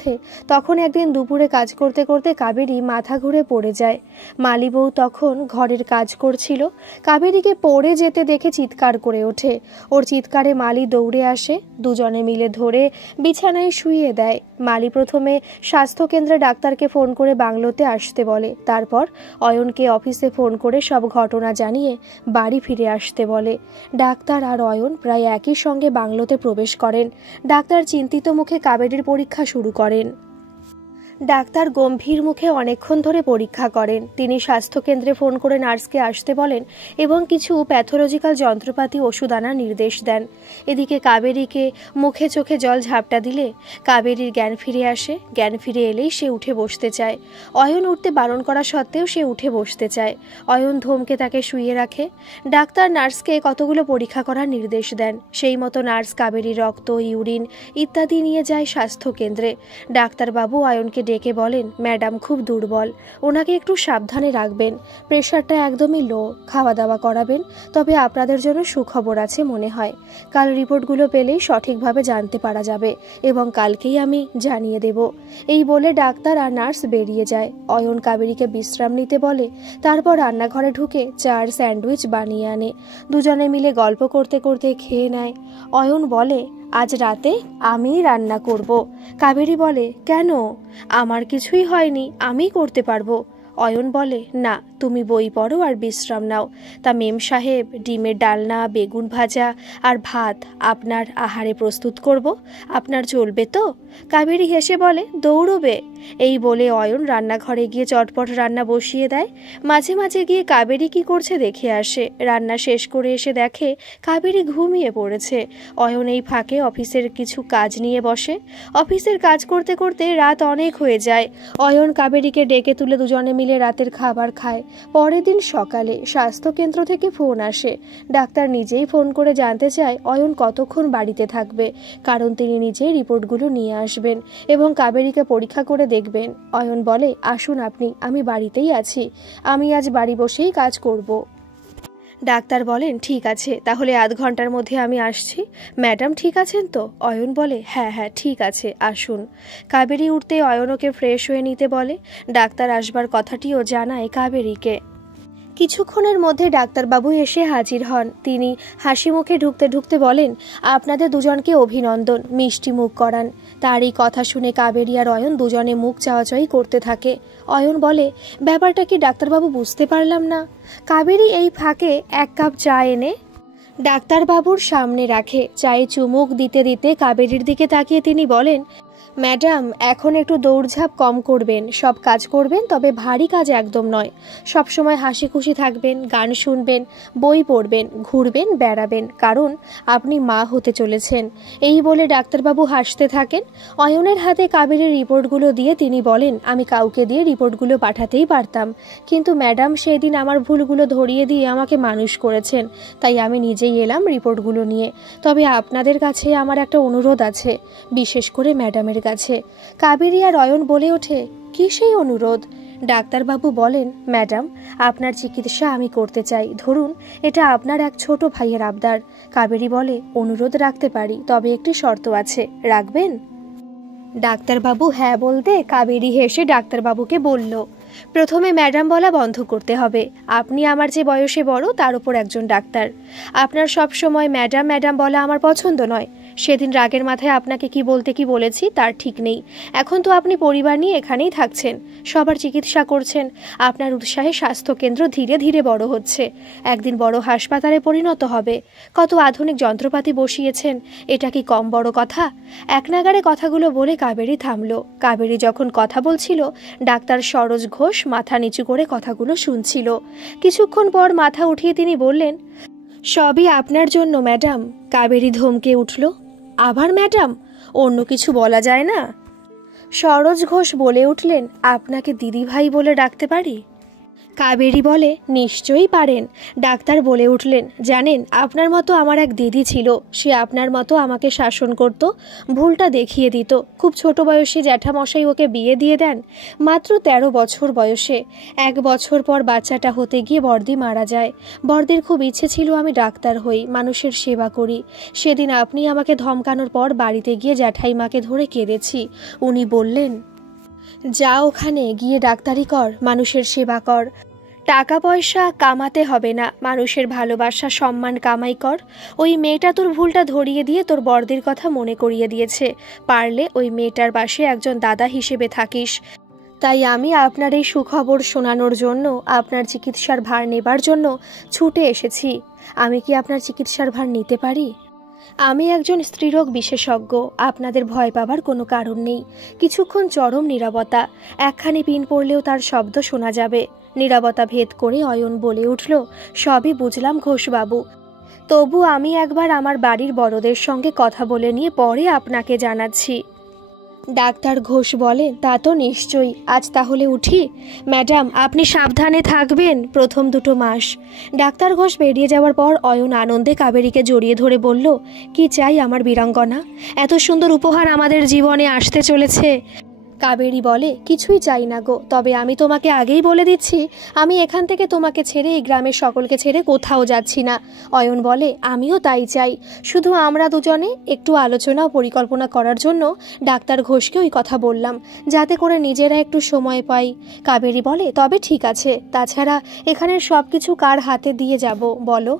তখন একদিন দুপুরে কাজ করতে করতে কাবেরী মাথা ঘুরে পড়ে যায়। মালি বউ তখন ঘরের কাজ করছিল। কাবেরীকে পড়ে যেতে দেখে চিৎকার করে ওঠে। ওর চিৎকারে মালি দৌড়ে আসে, দুজনে মিলে ধরে বিছানায় শুইয়ে দেয়। মালি প্রথমে স্বাস্থ্যকেন্দ্রে ডাক্তারকে ফোন করে বাংলোতে আসতে বলে, তারপর অয়নকে অফিসে ফোন করে সব ঘটনা জানিয়ে বাড়ি ফিরে আসতে বলে। ডাক্তার আর অয়ন প্রায় একই সঙ্গে বাংলোতে প্রবেশ করেন। ডাক্তার চিন্তিত মুখে কাবেরীর পরীক্ষা শুরু করেন। ডাক্তার গম্ভীর মুখে অনেকক্ষণ ধরে পরীক্ষা করেন। তিনি স্বাস্থ্যকেন্দ্রে ফোন করে নার্সকে আসতে বলেন এবং কিছু প্যাথোলজিক্যাল যন্ত্রপাতি ওষুধ আনার নির্দেশ দেন। এদিকে কাবেরীকে মুখে চোখে জল ঝাপটা দিলে কাবেরীর জ্ঞান ফিরে আসে। জ্ঞান ফিরে এলেই সে উঠে বসতে চায়। অয়ন উঠতে বারণ করা সত্ত্বেও সে উঠে বসতে চায়। অয়ন ধমকে তাকে শুইয়ে রাখে। ডাক্তার নার্সকে কতগুলো পরীক্ষা করার নির্দেশ দেন। সেই মতো নার্স কাবেরীর রক্ত, ইউরিন ইত্যাদি নিয়ে যায় স্বাস্থ্যকেন্দ্রে। ডাক্তারবাবু অয়নকে ডেকে বলেন, ম্যাডাম খুব দুর্বল, ওনাকে একটু সাবধানে রাখবেন, প্রেশারটা একদমই লো, খাওয়া দাওয়া করাবেন। তবে আপনাদের জন্য সুখবর আছে মনে হয়, কাল রিপোর্টগুলো পেলেই সঠিকভাবে জানতে পারা যাবে এবং কালকেই আমি জানিয়ে দেব। এই বলে ডাক্তার আর নার্স বেরিয়ে যায়। অয়ন কাবেরীকে বিশ্রাম নিতে বলে, তারপর রান্নাঘরে ঢুকে চার স্যান্ডউইচ বানিয়ে আনে। দুজনে মিলে গল্প করতে করতে খেয়ে নেয়। অয়ন বলে, আজ রাতে আমিই রান্না করব। কাবেরী বলে, কেন? আমার কিছুই হয়নি, আমি করতে পারবো। অয়ন বলে, না, তুমি বই পড়ো আর বিশ্রাম নাও। তা মেম সাহেব, ডিমের ডালনা, বেগুন ভাজা আর ভাত আপনার আহারে প্রস্তুত করব, আপনার চলবে তো? কাবেরী হেসে বলে, দৌড়বে। এই বলে অয়ন রান্নাঘরে গিয়ে চটপট রান্না বসিয়ে দেয়। মাঝে মাঝে গিয়ে কাবেরী কি করছে দেখে আসে। রান্না শেষ করে এসে দেখে কাবেরী ঘুমিয়ে পড়েছে। অয়ন এই ফাঁকে অফিসের কিছু কাজ নিয়ে বসে। অফিসের কাজ করতে করতে রাত অনেক হয়ে যায়। অয়ন কাবেরীকে ডেকে তুলে দুজনে মিলে রাতের খাবার খায়। পরের দিন সকালে স্বাস্থ্যকেন্দ্র থেকে ফোন আসে। ডাক্তার নিজেই ফোন করে জানতে চায় অয়ন কতক্ষণ বাড়িতে থাকবে, কারণ তিনি নিজেই রিপোর্টগুলো নিয়ে আসবেন এবং কাবেরীকে পরীক্ষা করে দেখবেন। অয়ন বলে, আসুন আপনি, আমি বাড়িতেই আছি, আমি আজ বাড়ি বসেই কাজ করব। ডাক্তার বলেন, ঠিক আছে, তাহলে আধ ঘন্টার মধ্যে আমি আসছি। ম্যাডাম ঠিক আছেন তো? অয়ন বলে, হ্যাঁ হ্যাঁ ঠিক আছে, আসুন। কাবেরী উঠতে অয়ন ওকে ফ্রেশ হয়ে নিতে বলে। ডাক্তার আসবার কথাটিও জানায় কাবেরীকে। কিছুক্ষণের মধ্যে ডাক্তারবাবু এসে হাজির হন। তিনি হাসি মুখে ঢুকতে ঢুকতে বলেন, আপনাদের দুজনকে অভিনন্দন, মিষ্টি মুখ করান। তার এই কথা শুনে কাবেরী আর অয়ন দুজনে মুখ চাওয়াচাওয়ি করতে থাকে। অয়ন বলে, ব্যাপারটা কি ডাক্তারবাবু বুঝতে পারলাম না। কাবেরী এই ফাঁকে এক কাপ চা এনে ডাক্তারবাবুর সামনে রাখে। চায়ে চুমুক দিতে দিতে কাবেরীর দিকে তাকিয়ে তিনি বলেন, ম্যাডাম, এখন একটু দৌড়ঝাঁপ কম করবেন, সব কাজ করবেন, তবে ভারী কাজ একদম নয়। সবসময় হাসি খুশি থাকবেন, গান শুনবেন, বই পড়বেন, ঘুরবেন, বেড়াবেন, কারণ আপনি মা হতে চলেছেন। এই বলে ডাক্তারবাবু হাসতে থাকেন। অয়নের হাতে কাবেরীর রিপোর্টগুলো দিয়ে তিনি বলেন, আমি কাউকে দিয়ে রিপোর্টগুলো পাঠাতেই পারতাম, কিন্তু ম্যাডাম সেই দিন আমার ভুলগুলো ধরিয়ে দিয়ে আমাকে মানুষ করেছেন, তাই আমি নিজেই এলাম রিপোর্টগুলো নিয়ে। তবে আপনাদের কাছে আমার একটা অনুরোধ আছে, বিশেষ করে ম্যাডামের কাছে। কাবেরী আর অয়ন বলে ওঠে, কি সেই অনুরোধ? ডাক্তারবাবু বলেন, ম্যাডাম, আপনার চিকিৎসা আমি করতে চাই, ধরুন এটা আপনার এক ছোট ভাইয়ের আবদার। কাবেরী বলে, অনুরোধ রাখতে পারি, তবে একটি শর্ত আছে, রাখবেন? ডাক্তারবাবু হ্যাঁ বলতে কাবেরী হেসে ডাক্তারবাবুকে বলল, প্রথমে ম্যাডাম বলা বন্ধ করতে হবে। আপনি আমার যে বয়সে বড় তার উপর একজন ডাক্তার। আপনার সব সময় ম্যাডাম ম্যাডাম বলা আমার পছন্দ নয়। সেদিন রাগের মাথায় আপনাকে কি বলতে কি বলেছি তার ঠিক নেই। এখন তো আপনি পরিবার নিয়ে এখানেই থাকছেন, সবার চিকিৎসা করছেন। আপনার উৎসাহে স্বাস্থ্যকেন্দ্র ধীরে ধীরে বড় হচ্ছে, একদিন বড় হাসপাতালে পরিণত হবে। কত আধুনিক যন্ত্রপাতি বসিয়েছেন, এটা কি কম বড় কথা? এক নাগাড়ে কথাগুলো বলে কাবেরী থামল। কাবেরী যখন কথা বলছিল, ডাক্তার সরোজ ঘোষ মাথা নিচু করে কথাগুলো শুনছিল। কিছুক্ষণ পর মাথা উঠিয়ে তিনি বললেন, সবই আপনার জন্য ম্যাডাম। কাবেরী ধমকে উঠল, আবার ম্যাডাম? অন্য কিছু বলা যায় না? সরোজ ঘোষ বলে উঠলেন, আপনাকে দিদিভাই বলে ডাকতে পারি? কাবেরী বলে, নিশ্চয়ই পারেন। ডাক্তার বলে উঠলেন, জানেন, আপনার মতো আমার এক দিদি ছিল, সে আপনার মতো আমাকে শাসন করত, ভুলটা দেখিয়ে দিত। খুব ছোট বয়সে জ্যাঠামশাই ওকে বিয়ে দিয়ে দেন, মাত্র 13 বছর বয়সে। 1 বছর পর বাচ্চাটা হতে গিয়ে বর্দি মারা যায়। বর্দির খুব ইচ্ছে ছিল আমি ডাক্তার হই, মানুষের সেবা করি। সেদিন আপনি আমাকে ধমকানোর পর বাড়িতে গিয়ে জ্যাঠাইমাকে ধরে কেঁদেছি। উনি বললেন, যা ওখানে গিয়ে ডাক্তারি কর, মানুষের সেবা কর, টাকা পয়সা কামাতে হবে না, মানুষের ভালোবাসা সম্মান কামাই কর। ওই মেয়েটা তোর ভুলটা ধরিয়ে দিয়ে তোর বর্দির কথা মনে করিয়ে দিয়েছে। পারলে ওই মেয়েটার পাশে একজন দাদা হিসেবে থাকিস। তাই আমি আপনার এই সুখবর শোনানোর জন্য, আপনার চিকিৎসার ভার নেবার জন্য ছুটে এসেছি। আমি কি আপনার চিকিৎসার ভার নিতে পারি? আমি একজন স্ত্রীরোগ বিশেষজ্ঞ, আপনাদের ভয় পাবার কোনো কারণ নেই। কিছুক্ষণ চরম নীরবতা, একখানি পিন পড়লেও তার শব্দ শোনা যাবে। নীরবতা ভেদ করে অয়ন বলে উঠল, সবই বুঝলাম ঘোষবাবু, তবু আমি একবার আমার বাড়ির বড়দের সঙ্গে কথা বলে নিয়ে পরে আপনাকে জানাচ্ছি। ডাক্তার ঘোষ বলে, তা তো নিশ্চয়ই, আজ তাহলে উঠি? ম্যাডাম, আপনি সাবধানে থাকবেন প্রথম 2 মাস। ডাক্তার ঘোষ বেরিয়ে যাওয়ার পর অয়ন আনন্দে কাবেরীকে জড়িয়ে ধরে বলল, কি চাই আমার বীরাঙ্গনা, এত সুন্দর উপহার আমাদের জীবনে আসতে চলেছে। কাবেরী বলে, কিছুই চাই না গো, তবে আমি তোমাকে আগেই বলে দিচ্ছি, আমি এখান থেকে তোমাকে ছেড়ে এই গ্রামের সকলকে ছেড়ে কোথাও যাচ্ছি না। অয়ন বলে, আমিও তাই চাই, শুধু আমরা দুজনে একটু আলোচনা ও পরিকল্পনা করার জন্য ডাক্তার ঘোষকে ওই কথা বললাম, যাতে করে নিজেরা একটু সময় পাই। কাবেরী বলে, তবে ঠিক আছে, তাছাড়া এখানের সব কিছু কার হাতে দিয়ে যাব বলো?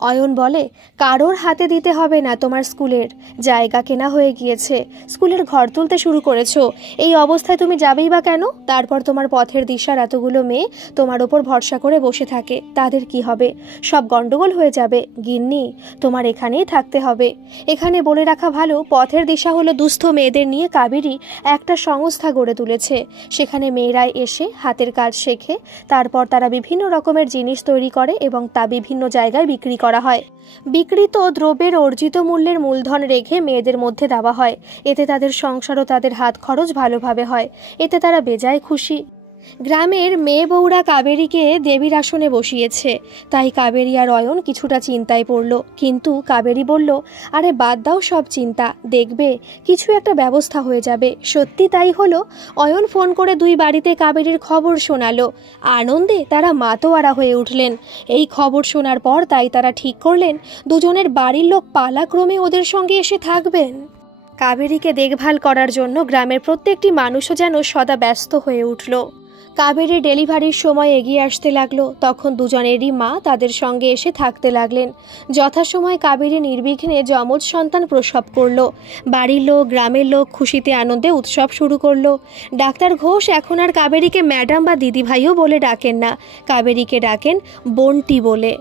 অয়ন বলে, কারোর হাতে দিতে হবে না, তোমার স্কুলের জায়গা কেনা হয়ে গিয়েছে, স্কুলের ঘর তুলতে শুরু করেছো, এই অবস্থায় তুমি যাবেই বা কেন? তারপর তোমার পথের দিশার এতগুলো মেয়ে তোমার ওপর ভরসা করে বসে থাকে, তাদের কি হবে? সব গন্ডগোল হয়ে যাবে। গিন্নি, তোমার এখানেই থাকতে হবে। এখানে বলে রাখা ভালো, পথের দিশা হলো দুস্থ মেয়েদের নিয়ে কাবেরী একটা সংস্থা গড়ে তুলেছে। সেখানে মেয়েরাই এসে হাতের কাজ শেখে, তারপর তারা বিভিন্ন রকমের জিনিস তৈরি করে এবং তা বিভিন্ন জায়গায় বিক্রি করা হয়। বিক্রিত দ্রব্যের অর্জিত মূল্যের মূলধন রেখে মেয়েদের মধ্যে দেওয়া হয়, এতে তাদের সংসার ও তাদের হাত খরচ ভালোভাবে হয়, এতে তারা বেজায় খুশি। গ্রামের মেয়ে বউরা কাবেরীকে দেবীর আসনে বসিয়েছে, তাই কাবেরী আর অয়ন কিছুটা চিন্তায় পড়ল। কিন্তু কাবেরী বলল, আরে বাদ দাও সব চিন্তা, দেখবে কিছু একটা ব্যবস্থা হয়ে যাবে। সত্যি তাই হলো। অয়ন ফোন করে 2 বাড়িতে কাবেরীর খবর শোনালো। আনন্দে তারা মাতোয়ারা হয়ে উঠলেন। এই খবর শোনার পর তাই তারা ঠিক করলেন দুজনের বাড়ির লোক পালাক্রমে ওদের সঙ্গে এসে থাকবেন। কাবেরীকে দেখভাল করার জন্য গ্রামের প্রত্যেকটি মানুষও যেন সদা ব্যস্ত হয়ে উঠল। কাবেরীর ডেলিভারির সময় এগিয়ে আসতে লাগলো, তখন দুজনেরই মা তাদের সঙ্গে এসে থাকতে লাগলেন। যথাসময় কাবেরী নির্বিঘ্নে যমজ সন্তান প্রসব করল। বাড়ির লোক, গ্রামের লোক খুশিতে আনন্দে উৎসব শুরু করলো। ডাক্তার ঘোষ এখন আর কাবেরীকে ম্যাডাম বা দিদিভাইও বলে ডাকেন না, কাবেরীকে ডাকেন বন্টি বলে।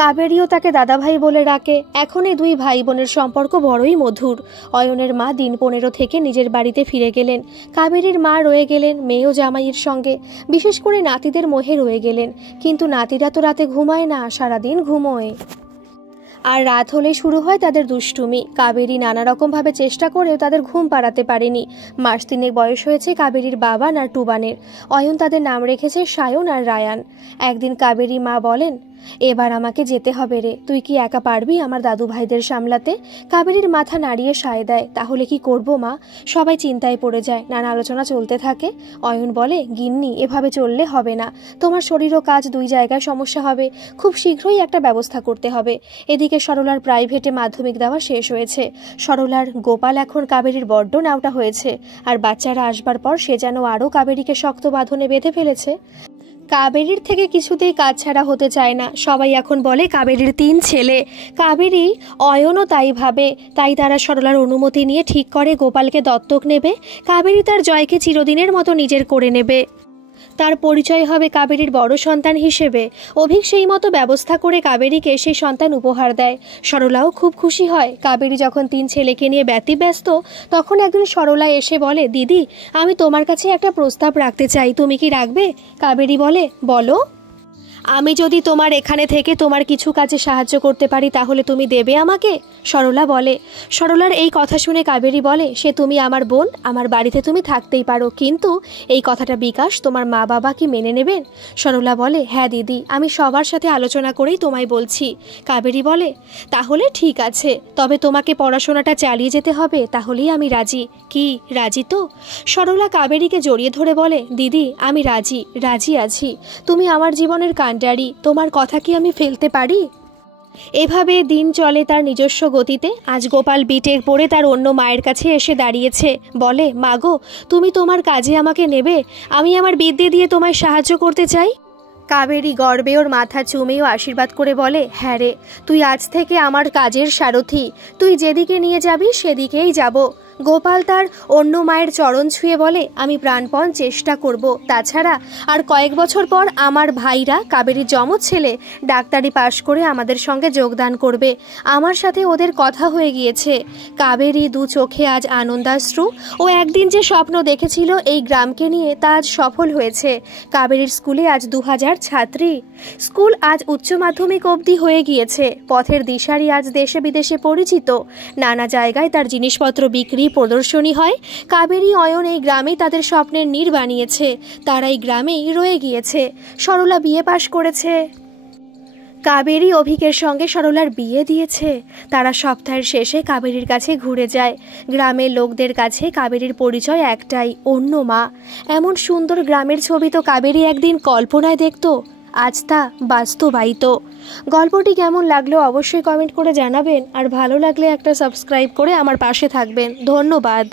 কাবেরীও তাকে দাদাভাই বলে ডাকে। এখন এই 2 ভাই বোনের সম্পর্ক বড়ই মধুর। অয়নের মা দিন 15 থেকে নিজের বাড়িতে ফিরে গেলেন। কাবেরীর মা রয়ে গেলেন মেয়ে ও জামাইয়ের সঙ্গে, বিশেষ করে নাতিদের মোহে রয়ে গেলেন। কিন্তু নাতিরা তো রাতে ঘুমায় না, সারাদিন ঘুমোয়। আর রাত হলে শুরু হয় তাদের দুষ্টুমি। কাবেরী নানা রকমভাবে চেষ্টা করেও তাদের ঘুম পাড়াতে পারেনি। মাস 3 বয়স হয়েছে কাবেরীর বাবান আর টুবানের। অয়ন তাদের নাম রেখেছে সায়ন আর রায়ান। একদিন কাবেরী মা বলেন, এবার আমাকে যেতে হবে রে, তুই কি একা পারবি আমার দাদু ভাইদের সামলাতে? কাবেরীর মাথা নাড়িয়ে সায় দেয়, তাহলে কি করব মা? সবাই চিন্তায় পড়ে যায়, নানা আলোচনা চলতে থাকে। অয়ন বলে, গিন্নি, এভাবে চললে হবে না, তোমার শরীর ও কাজ 2 জায়গায় সমস্যা হবে, খুব শীঘ্রই একটা ব্যবস্থা করতে হবে। এদিকে সরলার প্রাইভেটে মাধ্যমিক দেওয়া শেষ হয়েছে। সরলার গোপাল এখন কাবেরীর বড্ড নাওটা হয়েছে, আর বাচ্চারা আসবার পর সে যেন আরও কাবেরীকে শক্ত বাঁধনে বেঁধে ফেলেছে। কাবেরীর থেকে কিছুতেই কাজ ছাড়া হতে চায় না। সবাই এখন বলে কাবেরীর 3 ছেলে। কাবেরী, অয়নও তাই ভাবে। তাই তারা সরলার অনুমতি নিয়ে ঠিক করে গোপালকে দত্তক নেবে। কাবেরী তার জয়কে চিরদিনের মতো নিজের করে নেবে। তার পরিচয় হবে কাবেরীর বড় সন্তান হিসেবে। অভিক সেই মতো ব্যবস্থা করে কাবেরীকে সেই সন্তান উপহার দেয়। সরলাও খুব খুশি হয়। কাবেরী যখন 3 ছেলেকে নিয়ে ব্যতিব্যস্ত, তখন একদিন সরলা এসে বলে, দিদি, আমি তোমার কাছে একটা প্রস্তাব রাখতে চাই, তুমি কি রাখবে? কাবেরী বলে, বলো। আমি যদি তোমার এখানে থেকে তোমার কিছু কাজে সাহায্য করতে পারি তাহলে তুমি দেবে আমাকে? সরলা বলে। সরলার এই কথা শুনে কাবেরী বলে, সে তুমি আমার বোন, আমার বাড়িতে তুমি থাকতেই পারো, কিন্তু এই কথাটা বিকাশ তোমার মা বাবা কি মেনে নেবেন? সরলা বলে, হ্যাঁ দিদি, আমি সবার সাথে আলোচনা করেই তোমায় বলছি। কাবেরী বলে, তাহলে ঠিক আছে, তবে তোমাকে পড়াশোনাটা চালিয়ে যেতে হবে, তাহলেই আমি রাজি। কি, রাজি তো? সরলা কাবেরীকে জড়িয়ে ধরে বলে, দিদি, আমি রাজি, রাজি আছি। তুমি আমার জীবনের কাণ্ডারি, তোমার কথা কি আমি ফেলতে পারি? এভাবে দিন চলে তার নিজস্ব গতিতে। আজ গোপাল বিটেক পড়ে তার অন্য মায়ের কাছে এসে দাঁড়িয়েছে। বলে, মাগো, তুমি তোমার কাজে আমাকে নেবে? আমি আমার বিদ্যে দিয়ে তোমায় সাহায্য করতে চাই। কাবেরী গর্বে ওর মাথা চুমেও আশীর্বাদ করে বলে, হ্যাঁ রে, তুই আজ থেকে আমার কাজের সারথি, তুই যেদিকে নিয়ে যাবি সেদিকেই যাব। গোপাল তার অন্য মায়ের চরণ ছুঁয়ে বলে, আমি প্রাণপণ চেষ্টা করব। তাছাড়া আর কয়েক বছর পর আমার ভাইরা, কাবেরীর যমজ ছেলে, ডাক্তারি পাশ করে আমাদের সঙ্গে যোগদান করবে। আমার সাথে ওদের কথা হয়ে গিয়েছে। কাবেরী দু চোখে আজ আনন্দাশ্রু। ও একদিন যে স্বপ্ন দেখেছিল এই গ্রামকে নিয়ে, তা আজ সফল হয়েছে। কাবেরীর স্কুলে আজ 2000 ছাত্রী। স্কুল আজ উচ্চ মাধ্যমিক অবধি হয়ে গিয়েছে। পথের দিশারি আজ দেশে বিদেশে পরিচিত। নানা জায়গায় তার জিনিসপত্র বিক্রি, প্রদর্শনী হয়। কাবেরী, অয়ন এই গ্রামেই তাদের স্বপ্নের নীড় বানিয়েছে। তারা এই গ্রামেই রয়ে গিয়েছে। সরলা বিয়ে পাশ করেছে। কাবেরী অভিকের সঙ্গে সরলার বিয়ে দিয়েছে। তারা সপ্তাহের শেষে কাবেরীর কাছে ঘুরে যায়। গ্রামের লোকদের কাছে কাবেরীর পরিচয় একটাই, অন্য মা। এমন সুন্দর গ্রামের ছবি তো কাবেরী একদিন কল্পনায় দেখত, আজ তা বাস্তবায়িত। গল্পটি কেমন লাগলো অবশ্যই কমেন্ট করে জানাবেন, আর ভালো লাগলে একটা সাবস্ক্রাইব করে আমার পাশে থাকবেন। ধন্যবাদ।